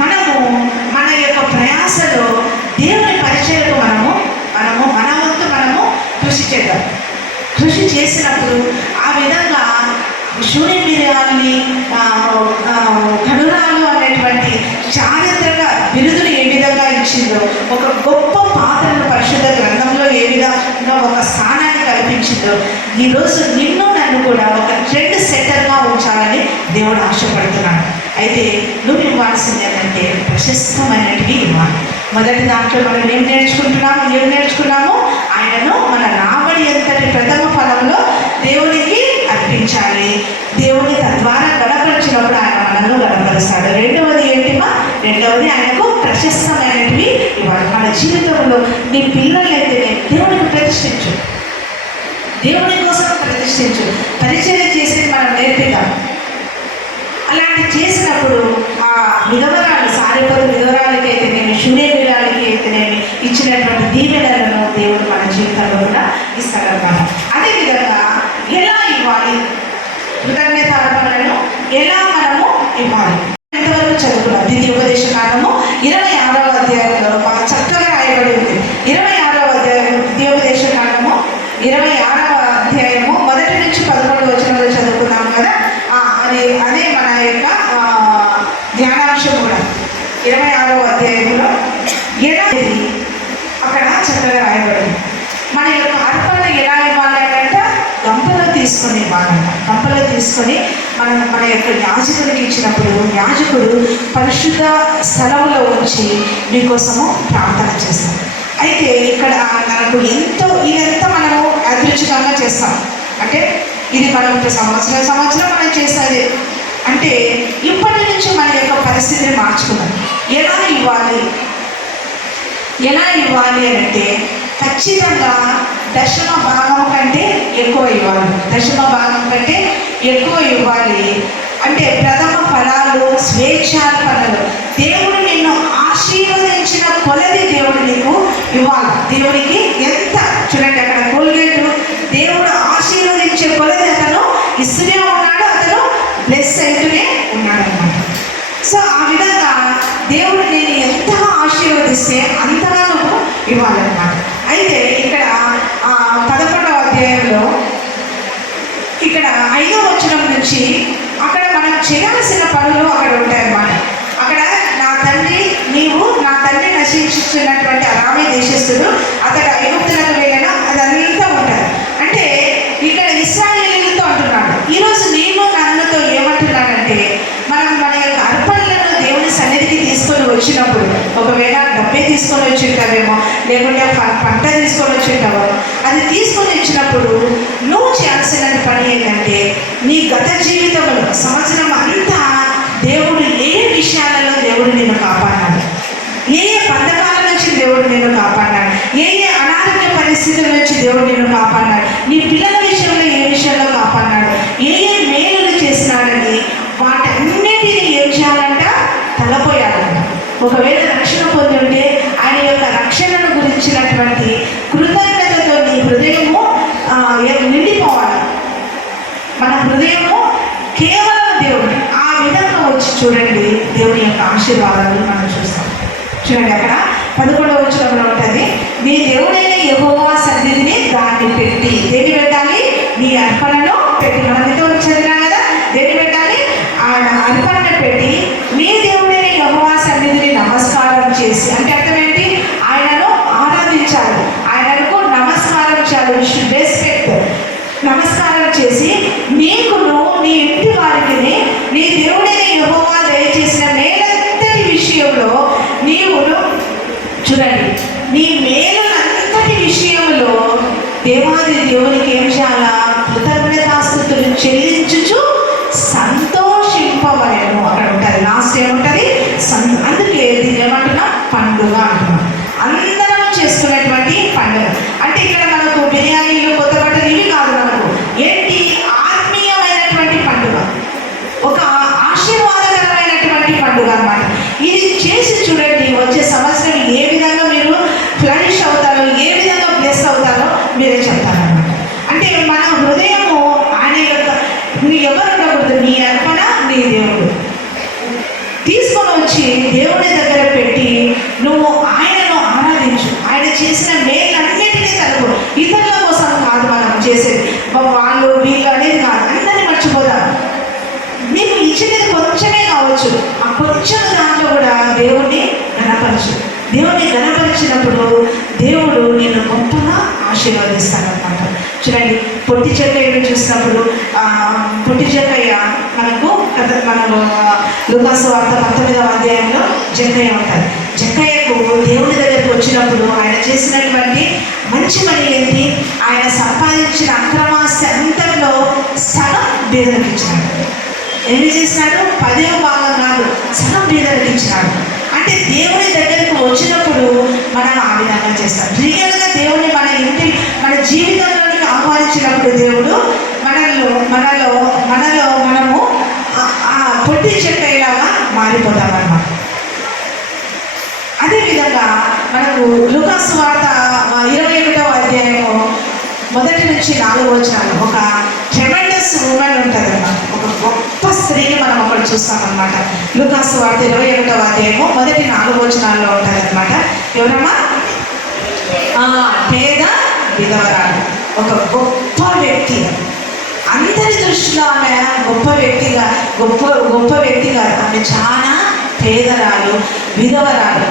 మనము మన యొక్క ప్రయాసలో దేవుని పరిచయకు మనము మన వంతు మనము కృషి చేద్దాం. కృషి చేసినప్పుడు ఆ విధంగా శూన్యమీరాలని ఘనురాలు అనేటువంటి చారిత్రక బిరుదుని ఏ విధంగా ఇచ్చిందో, ఒక గొప్ప పాత్రను పరిశుద్ధ గ్రంథంలో ఏ విధంగా ఒక స్థానాన్ని కల్పించిందో, ఈరోజు నిన్ను నన్ను కూడా ఒక ట్రెండ్ సెట్టర్గా ఉంచాలని దేవుడు ఆశపడుతున్నాడు. అయితే నువ్వు ఇవ్వాల్సింది ఏంటంటే ప్రశస్తమైనటివి ఇవ్వాలి. మొదటి దాంట్లో మనం ఏం నేర్చుకున్నాము? ఆయనను మన రాబడి ఎంతటి ప్రథమ ఫలంలో దేవునికి అర్పించాలి. దేవుని తద్వారా గడపరిచినప్పుడు ఆయన మనల్ని గడపరుస్తాడు. రెండవది ఆయనకు ప్రశస్తమైనటివి ఇవ్వాలి. మన జీవితంలో నీ పిల్లలైతే దేవునికి ప్రతిష్ఠించు, దేవుని కోసం ప్రతిష్ఠించు. పరిచయం చేసేది మనం నేర్పిద్దాం. అలాంటి చేసినప్పుడు ఆ విధవరాలు, సారెపతి విధవరాలకి అయితేనేమి, శూన్యమీరాలకి అయితేనేమి ఇచ్చినటువంటి దీవెనలను దేవుడు మన జీవితంలో కూడా ఇస్తాడన్నమాట. అదేవిధంగా ఎలా ఇవ్వాలి? కృతజ్ఞత అర్పణలను ఎలా మనము ఇవ్వాలి? ఎంతవరకు చదువుకున్నాం? ద్వితీయోపదేశ కాండము 26వ అధ్యాయంలో బాగా చక్కగా రాయబడి ఉంది. 26వ అధ్యాయం ద్వితీయోపదేశ కాండము 26వ అధ్యాయము 1 నుంచి 11 వచనంలో చదువుకున్నాం కదా. అదే మన యొక్క ధ్యానాంశం కూడా 26వ అధ్యాయంలో అక్కడ చక్కగా రాయబడింది. తీసుకొని ఇవ్వాలంట. గంపలో తీసుకొని మన యొక్క యాజకుడికి ఇచ్చినప్పుడు యాజకుడు పరిశుద్ధ స్థలంలో ఉంచి మీకోసము ప్రార్థన చేస్తాం. అయితే ఇక్కడ మనకు ఇదంతా మనము యాదృచ్ఛికంగా చేస్తాం. అంటే ఇది మనం సంవత్సరం మనం చేసేది. అంటే ఇప్పటి నుంచి మన యొక్క పరిస్థితిని మార్చుకున్నాం. ఎలా ఇవ్వాలి అంటే ఖచ్చితంగా దశమ భాగం కంటే ఎక్కువ ఇవ్వాలి. అంటే ప్రథమ ఫలాలు, స్వేచ్ఛార్పణలు, దేవుడు నిన్ను ఆశీర్వదించిన కొలది దేవుడు నీకు ఇవ్వాలి. దేవుడికి ఎంత చూడండి, అక్కడ కోల్గేట్ దేవుడు ఆశీర్వదించే కొలది అతను ఇస్తూనే ఉన్నాడు, అతను బ్లెస్ అవుతూనే ఉన్నాడు అన్నమాట. సో ఆ విధంగా దేవుడు నేను ఎంతగా ఆశీర్వదిస్తే అంతగా నువ్వు ఇవ్వాలన్నమాట. అయితే ఇక్కడ 11వ అధ్యాయంలో ఇక్కడ 5వ వచనం నుంచి అక్కడ మనం చేయాల్సిన పనులు అక్కడ ఉంటాయన్నమాట. అక్కడ నీవు నా తండ్రి నశించుతున్నటువంటి అరామే దేశస్థుడు, అతడు ఐగుప్తులకు వెళ్ళిన అదంతా ఉంటారు. అంటే ఇక్కడ ఇశ్రాయేలీయులతో అంటున్నాడు. ఈరోజు నేను నన్నుతో ఏమంటున్నానంటే, మనం మన యొక్క అర్పణలను దేవుని సన్నిధికి తీసుకొని వచ్చినప్పుడు, ఒకవేళ డబ్బే తీసుకొని వచ్చి ఉంటావేమో, లేకుంటే పంట తీసుకొని వచ్చి ఉంటావో, అది తీసుకొని వచ్చినప్పుడు నువ్వు చేయాల్సిన పని ఏంటంటే, నీ గత జీవితంలో సంవత్సరం అంతా దేవుడు ఏ విషయాలలో దేవుడు నిన్ను కాపాడినాడు, ఏ పథకాల నుంచి దేవుడు నిన్ను కాపాడినాడు, ఏ అనారోగ్య పరిస్థితుల నుంచి దేవుడు నిన్ను కాపాడినాడు, నీ పిల్లల విషయంలో ఏ విషయంలో కాపాడినాడు, ఏ మేలులు చేసినాడని వాటన్నిటిని ఏం చేయాలంట, తలపోయాడంట. ఒకవేళ రక్షణ పొంది ఉంటే ఆయన యొక్క రక్షణను గురించినటువంటి కృతజ్ఞతతో నీ హృదయము నిండిపోవాలి. మన హృదయము కేవలం దేవుడు. ఆ విధంగా వచ్చి చూడండి, దేవుని యొక్క ఆశీర్వాదాలు మనం చూస్తాం. చూడండి, అక్కడ 11వ వచనంలో ఉంటుంది, నీ దేవుడైన యెహోవా సన్నిధిని దాన్ని పెట్టి, దేని పెట్టాలి, నీ అర్పణను పెట్టి. మనం ఎంతో చదివినాం కదా, దేని పెట్టాలి, ఆయన అర్పణను పెట్టి నీ దేవుడైన యెహోవా సన్నిధిని నమస్కారం చేసి, అంటే అర్థం ఏంటి, ఆయనను ఆరాధించాలి, ఆయనకు నమస్కారం చేయాలి, రెస్పెక్ట్, నమస్కారం చేసి నీకును నీ ఇంటి వారికి నీ దేవుడైన యెహోవా దయచేసిన మేలంతటి విషయంలో నీవును, చూడండి, నీ మేలంతటి విషయంలో దేవాది దేవునికి ఏం చేయాలా, కృతజ్ఞతాస్తుతులు చెల్లించుచు సంతోషింపవలెను. అక్కడ ఉంటుంది, లాస్ట్ ఏముంటుంది, అందుకే దీన్ని ఏమంటున్నా, పండుగ అంటున్నాం. అందరం చేసుకునేటువంటి పండుగ. అంటే ఇక్కడ మనకు బిర్యానీలు, కొత్త బట్టలు ఇవి కాదు, మనకు ఏంటి, ఆత్మీయమైనటువంటి పండుగ, ఒక ఆశీర్వాదకరమైనటువంటి పండుగ అన్నమాట. ఇది చేసి చూడండి, వచ్చే సంవత్సరం ఏ విధంగా మీరు ఫ్లరిష్ అవుతారో, ఏ విధంగా బ్లెస్ అవుతారో మీరే చెప్తారన్నమాట. అంటే మన హృదయము ఆయన యొక్క, ఎవరు ఉండకూడదు, నీ అర్పణ నీ దేవుడు తీసుకొని వచ్చి దేవుడి దగ్గర పెట్టి నువ్వు ఆయనను ఆరాధించు. ఆయన చేసిన మేలన్నిటినీ తలుపు. ఇతరుల కోసం కాదు మనం చేసేది, వాళ్ళు వీళ్ళు అనేది కాదు, అందరినీ మర్చిపోతాం. నీకు ఇచ్చినది కొంచెమే కావచ్చు, ఆ కొంచెం దాంట్లో కూడా దేవుణ్ణి గణపరచు. దేవుణ్ణి గణపరిచినప్పుడు దేవుడు నేను గొప్పగా ఆశీర్వదిస్తానన్నమాట. చూడండి, పొట్టి చెక్కయ్యను చూసినప్పుడు పొట్టి చెక్కయ్య మనకు లూకాసు వార్త 19వ అధ్యాయంలో జక్కయ్య ఉంటారు. జక్కయ్యకు దేవుడి దగ్గరకు వచ్చినప్పుడు ఆయన చేసినటువంటి మంచి పని ఏంటి, ఆయన సంపాదించిన అక్రమాస్తి అంతలో సగం బీదలకు ఇచ్చినాడు. ఏమి చేసినాడు, 10వ భాగం కాదు, సగం బీదలకు ఇచ్చినాడు. అంటే దేవుని దగ్గరకు వచ్చినప్పుడు మనం ఆ విధంగా చేస్తాం. రియల్గా దేవుని మన జీవితంలోకి ఆహ్వానించినప్పుడు దేవుడు మనము పొట్టి చెక్కయ్యలాగా మారిపోతామన్నమాట. అదేవిధంగా మనకు లూకాసు వార్త 21వ అధ్యాయము 1 నుంచి 4 వచనాలు ఒక ట్రెమెండస్ ఉమెన్ ఉంటుంది అన్నమాట. ఒక గొప్ప స్త్రీని మనం అక్కడ చూస్తామన్నమాట. లూకాసు వార్త 21వ అధ్యాయము 1-4 వచనాల్లో ఉంటుంది అన్నమాట. ఎవరమ్మా, పేద విధవరాలు, ఒక గొప్ప వ్యక్తి. అందరి దృష్టిలో ఆమె గొప్ప వ్యక్తిగా ఆమె చాలా పేదరాలు, విధవరాలు.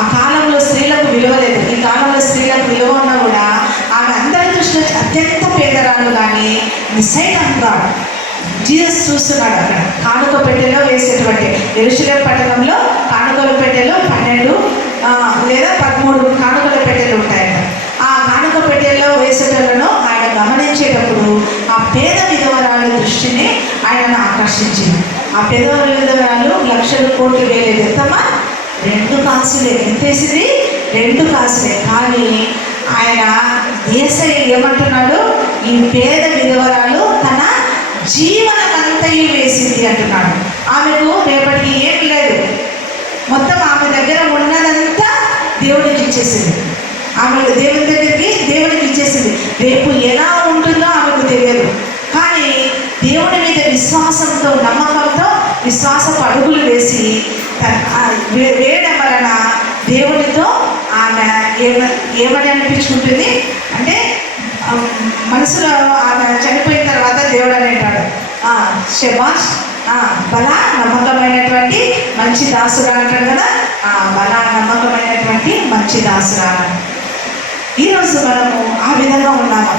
ఆ కాలంలో స్త్రీలకు విలువ లేదు, ఈ కాలంలో స్త్రీలకు విలువ ఉన్నా కూడా ఆమె అందరి దృష్టిలో అత్యంత పేదరాలు కానీ సైట్ ఆఫ్ గాడ్ జీసస్ చూస్తున్నాడు. అక్కడ కానుక పెట్టెలో వేసేటువంటి యెరూషలేము పట్టణంలో కానుకల పెట్టెలో 12 లేదా 13 కానుకల పెట్టెలు ఉంటాయట. ఆ కానుక పెట్టెల్లో వేసేటలను ఆయన గమనించేటప్పుడు ఆ పేద విధవరాల దృష్టిని ఆయనను ఆకర్షించింది. ఆ పేద విధవరాలు లక్షలు కోట్లు వేయలేదు. ఎంతమ్మా? 2 కాసులే. ఎంత వేసింది? 2 కాసులే. కానీ ఆయన యేసయ్య ఏమంటున్నాడు? ఈ పేద విధవరాలు తన జీవనమంతయు వేసింది అంటున్నాడు. ఆమెకు రేపటికి ఏం లేదు, మొత్తం ఆమె దగ్గర ఉన్నదంతా దేవుడికి ఇచ్చేసింది. ఆమె దేవునికి ఇచ్చేసింది. రేపు ఎలా ఉంటుందో ఆమెకు తెలియదు. కానీ దేవుని మీద విశ్వాసంతో, నమ్మకంతో, విశ్వాసపు అడుగులు వేసి వేయడం వలన దేవునితో ఆమె ఏమని అనిపించుకుంటుంది అంటే, మనసులో ఆమె చనిపోయిన తర్వాత దేవుడు అనేటాడు, శబాష్, బలా నమ్మకమైనటువంటి మంచి దాసురా అంటాడు కదా. బలా నమ్మకమైనటువంటి మంచి దాసురా. ఈరోజు మనము ఆ విధంగా ఉన్నాము.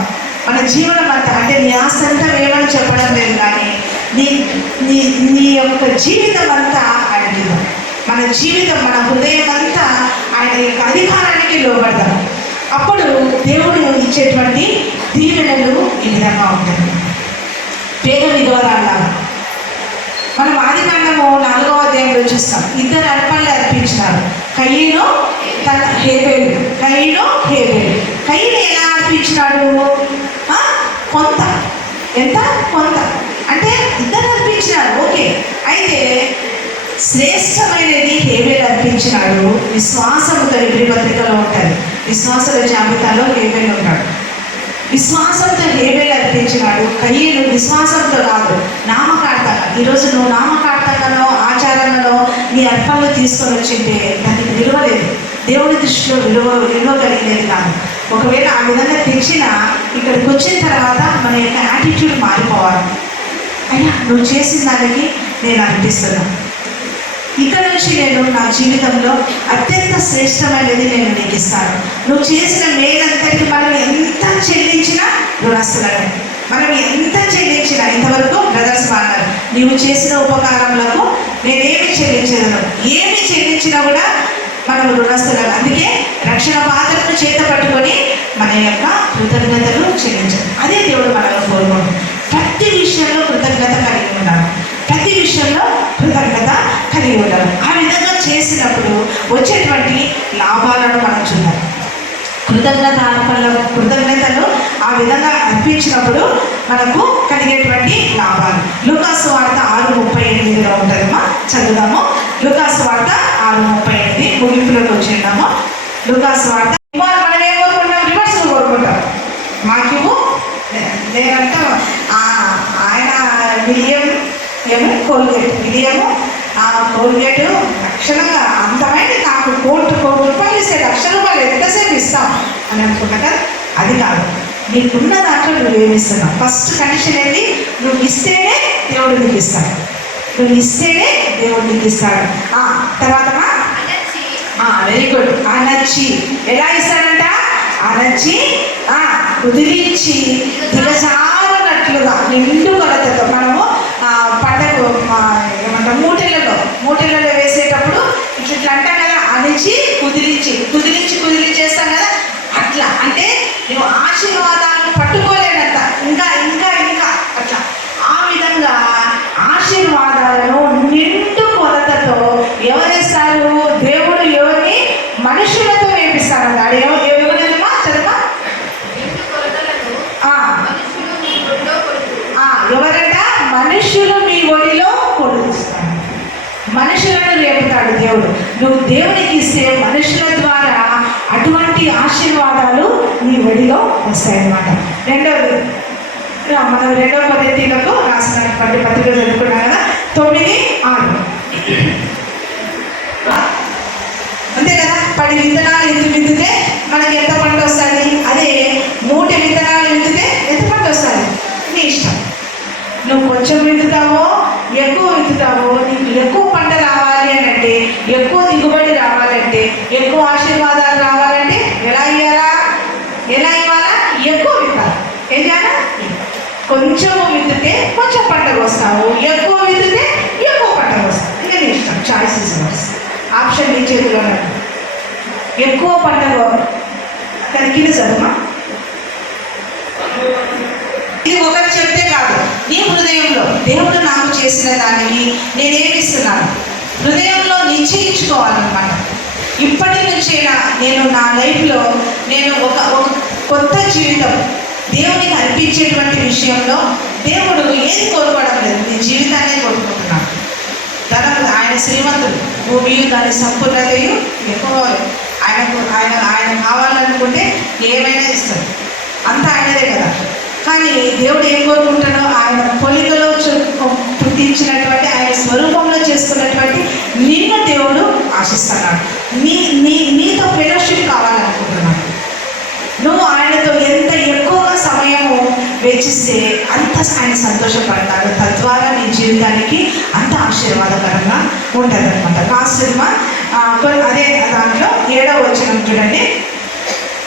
మన జీవనం అంతా అంటే నీ ఆస్తి అంతా వేయమని చెప్పడం లేదు, కానీ నీ నీ నీ యొక్క జీవితం అంతా ఆయన, మన జీవితం, మన హృదయం అంతా ఆయన యొక్క అధికారానికి లోబడతాం. అప్పుడు దేవుడు ఇచ్చేటువంటి దీవెనలు ఈ విధంగా ఉంటాయి. పేద విధవరాలు మనం ఆదికాండము 4వ అధ్యాయంలో చూస్తాం. 2 అర్పణలు అర్పించినారు, కయీను హేబేలు. కయీను ఎలా అర్పించినాడు? కొంత. ఎంత? కొంత. అంటే 2 అర్పించినారు, ఓకే. అయితే శ్రేష్టమైనది హేబేలు అర్పించినాడు. విశ్వాసముతో ఇబ్రీ పత్రికలో ఉంటుంది, విశ్వాసుల జాబితాలో హేబేలు ఉంటాడు. విశ్వాసంతో హేబేలు అర్పించినాడు. కయీను విశ్వాసంతో కాదు, నామకార్థంగా. ఈరోజు నువ్వు నామకార్థంగానో ఆచారంగానో నీ అర్పణలు తీసుకొని వచ్చింటే దానికి విలువ లేదు, దేవుడి దృష్టిలో విలువ కలిగినది కాదు. ఒకవేళ ఆ విధంగా తెచ్చినా ఇక్కడికి వచ్చిన తర్వాత మన యొక్క యాటిట్యూడ్ మారిపోవాలి. అయ్యా, నువ్వు చేసిన దానికి నేను అర్పిస్తున్నాను. ఇక్కడ నుంచి నేను నా జీవితంలో అత్యంత శ్రేష్టమైనది నేను నీకు ఇస్తాను. నువ్వు చేసిన మేలంతటికి మనం ఎంత చెల్లించినా రుణస్తులను, మనం ఎంత చెల్లించినా, ఇంతవరకు బ్రదర్స్ అన్నారు, నీవు చేసిన ఉపకారములకు నేనేమి చెల్లించగలను, ఏమి చెల్లించినా కూడా మనం రుణస్తులను. అందుకే రక్షణ పాత్రను చేత పట్టుకొని మన యొక్క కృతజ్ఞతలు చెల్లించాలి. అదే దేవుడు మనలో కోరుకుంటాం. ప్రతి విషయంలో కృతజ్ఞత కలిగి ఉండాలి, ప్రతి విషయంలో కృతజ్ఞత కలిగి ఉండాలి. ఆ విధంగా చేసినప్పుడు వచ్చేటువంటి లాభాలను మనం చూడాలి. కృతజ్ఞతలు ఆ విధంగా అర్పించినప్పుడు మనకు కలిగేటువంటి లాభాలు. లూకాసు వార్త 6:38లో ఉంటుందమ్మా, చదువుదాము. లూకాసు వార్త 6:38 ముగింపులోకి వచ్చిందాము. లూకాసు వార్త. మనం ఏం కోరుకుంటాం? రివర్స్ కోరుకుంటాం. మాకివ్వు లేదంటే ఆయన విలియము కోల్గేటు లక్షణంగా అంతమైంది, నాకు కోటి రూపాయలు ఇస్తే ₹1,00,000 ఎంతసేపు ఇస్తాం అని అనుకుంటా కదా. అది కాదు, నీకున్న దాంట్లో నువ్వు ఏమిస్తున్నావు. ఫస్ట్ కండిషన్ ఏంటి? నువ్వు ఇస్తేనే దేవుడు నీకు ఇస్తాడు. నువ్వు ఇస్తేనే దేవుడు నీకు ఇస్తాడు. తర్వాత వెరీ గుడ్. అనర్చి ఎలా ఇస్తాడంట? అనర్చి కుదిరించి దిగజారునట్లుగా నిండు కొలతతో. మనము పంటకు ఏమంటాం, మూటలలో వేసేటప్పుడు ఇట్లా అంటాం కదా, అణిచి కుదిరించేస్తాం కదా. అట్లా అంటే నువ్వు ఆశీర్వాదాలను పట్టుకోలేనంత, ఇంకా ఇంకా ఇంకా అట్లా ఆ విధంగా ఆశీర్వాదాలను నిండు కొలతతో ఎవరేస్తారు? దేవుడు ఎవరిని? మనుషులతో వేపిస్తారన్నాడు. ఎవరైనా చదువు. ఎవరంట? మనుషులు మీ ఒడిలో కొడుస్తాడు, మనుషులను రేపుతాడు దేవుడు. నువ్వు దేవునికి ఇస్తే మనుషుల ద్వారా అటువంటి ఆశీర్వాదాలు నీ ఒడిలో వస్తాయన్నమాట. రెండవది, మనం 2వ కొరింథీయులకు రాసినటువంటి పత్రిక చదువుకున్నాం కదా, 9:6 అంతే కదా. 10 విత్తనాలు విత్తితే మనకి ఎంత పంట వస్తుంది? అదే 3 విత్తనాలు విత్తితే ఎంత పంట వస్తుంది? నీ ఇష్టం. నువ్వు కొంచెం విత్తుతావో ఎక్కువ విత్తుతావో, నీకు ఎక్కువ పంట రావాలి అని అంటే, ఎక్కువ దిగుబడి రావాలంటే, ఎక్కువ ఆశీర్వాదాలు రావాలంటే ఎలా ఇవ్వాలా? ఎక్కువ విత్తాలి. ఏం చేయాలా? కొంచెం విత్తితే కొంచెం పంట కోస్తావు, ఎక్కువ విత్తితే ఎక్కువ పంట కోస్తావు. ఇక నీ ఇష్టం, చాయిస్ ఇస్ వర్స్. ఆప్షన్ నీ చేతిలోనే. ఎక్కువ పంట దానికి ఇది చదువుమా. ఇది ఒకరు చెప్తే కాదు, నీ హృదయంలో దేవుడు నాకు చేసిన దానికి నేనేమిస్తున్నాను హృదయంలో నిశ్చయించుకోవాలన్నమాట. ఇప్పటి నుంచైనా నేను నా లైఫ్లో నేను ఒక కొత్త జీవితం దేవునికి అనిపించేటువంటి విషయంలో దేవుడు ఏది కోరుకోవడం లేదు, నీ జీవితాన్ని కోరుకుంటున్నాను. ధనం ఆయన శ్రీమంతుడు, భూమి దాని సంపూర్ణతయు ఎక్కువ. ఆయన కావాలనుకుంటే ఏమైనా ఇస్తాడు, అంతా ఆయనదే కదా. కానీ దేవుడు ఏం కోరుకుంటాడో, ఆయన పొలికలో పుట్టించినటువంటి ఆయన స్వరూపంలో చేసుకున్నటువంటి నిన్ను దేవుడు ఆశిస్తున్నాడు. నీతో ఫెలోషిప్ కావాలనుకుంటున్నాడు. నువ్వు ఆయనతో ఎంత ఎక్కువగా సమయము వెచ్చిస్తే అంత ఆయన సంతోషపడతాడు. తద్వారా నీ జీవితానికి అంత ఆశీర్వాదకరంగా ఉంటుంది అనమాట. కాస్త అదే దాంట్లో 7వ వచనం చూడండి.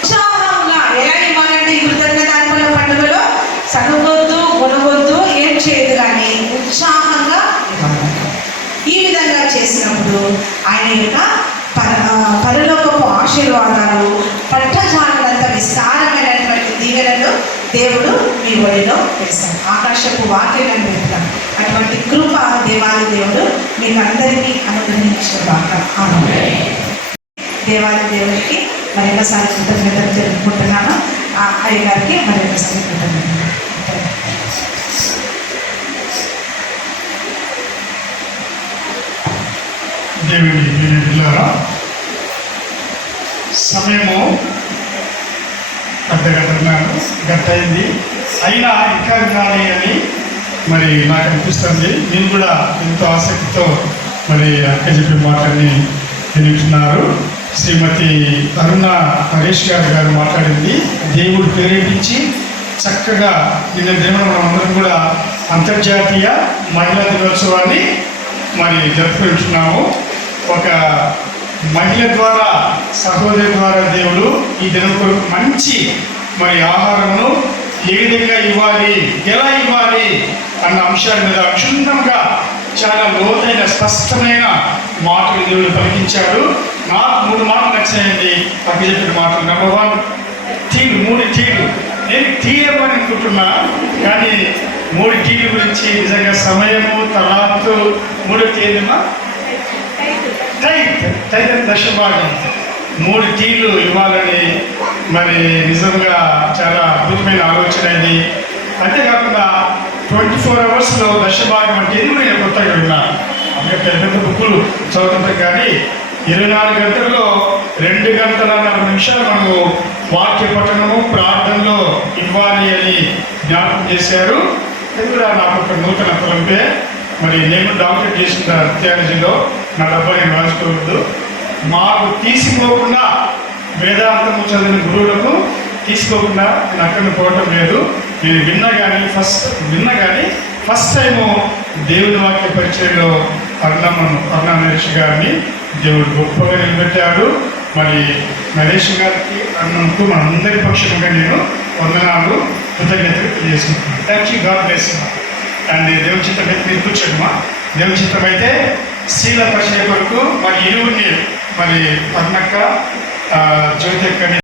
ఉత్సాహంగా ఎలా ఇవ్వాలంటే ఈ కృతజ్ఞతార్పణ పండుగలో సగగొద్దు కొనగొద్దు ఏం చేయదు, కానీ ఉత్సాహంగా ఈ విధంగా చేసినప్పుడు ఆయన యొక్క పరలోకపు ఆశీర్వాదాలు పట్టజాలంత విస్తారమైనటువంటి దీవెనలు దేవుడు మీ ఒడిలో వేస్తాడు. ఆకాశపు వాక్యాలను పెడతాం. అటువంటి కృప దేవాది దేవుడు మీకు అందరికీ అనుగ్రహించేవాక. దేవాది దేవుడికి మరొకసారి కృతజ్ఞతలు జరుపుకుంటున్నాను. అయ్య గారికి మరొకసారి కృతజ్ఞతలు. దేవుని పిల్లరా, సమయము గంట అయింది, అయినా ఇంకా వినాలి అని మరి నాకు అనిపిస్తుంది. నేను కూడా ఎంతో ఆసక్తితో మరి అక్క చెప్పిన మాటని వింటున్నారు. శ్రీమతి అరుణ హరీష్ గారు మాట్లాడింది. దేవుడు ప్రేరేపించి చక్కగా నిన్న దేవుడు మనందరం కూడా అంతర్జాతీయ మహిళా దినోత్సవాన్ని మరి జరుపుకుంటున్నాము. ఒక మహిళ ద్వారా, సహోదరి ద్వారా దేవుడు ఈ దినం కొరకు మంచి మరి ఆహారమును ఏ విధంగా ఇవ్వాలి, ఎలా ఇవ్వాలి అన్న అంశాల మీద క్షుణ్ణంగా చాలా లోతైన స్పష్టమైన మాటలు దేవుడు పలికించాడు. నాకు 3 మాటలు నచ్చాయండి పక్క చెప్పిన మాటలు. నెంబర్ 1 టీలు, 3 టీలు. నేను టీ ఇవ్వని అనుకుంటున్నా, కానీ 3 టీలు గురించి నిజంగా సమయము, తలాంతు, 3 తేదీమా టైట్ దశభాగం 3 టీలు ఇవ్వాలని మరి నిజంగా చాలా అద్భుతమైన ఆలోచన ఇది. అంతేకాకుండా 24 అవర్స్లో దశభాగం అంటే ఇది నేను కొత్తగా విన్నాను. అందుకే పెద్ద పెద్ద బుక్కులు చదువుతుంటాం, కానీ 24 గంటల్లో 2 గంటల 40 నిమిషాలు మనము వాక్య పఠనము ప్రార్థనలో ఇవ్వాలి అని జ్ఞాపకం చేశారు. ఇది కూడా నాకు ఒక నూతన తలంపే. మరి నేను డాక్టరేట్ చేసిన థియాలజీలో నా డబ్బా నేను రాసుకోవద్దు. మాకు తీసుకోకుండా వేదాంతము చదివిన గురువులకు తీసుకోకుండా నేను అక్కడ పోవటం లేదు. నేను విన్నా కానీ ఫస్ట్ టైము దేవుడి వాక్య పరిచయంలో అరుణ నరేష్ గారిని దేవుడు గొప్పగా నిలబెట్టాడు. మరి నరేష్ గారికి అన్నందుకు మనందరి పక్షంగా నేను వందనాలు, కృతజ్ఞతలు తెలియజేసుకుంటున్నాను. Thank you, God bless you. And దేవుని చిత్తం అయితే మీరు కూర్చోడమా. దేవుని చిత్తం అయితే శీల పరిచయ కొరకు మరి ఇరువురిని మరి అన్నక్క జ్యోతి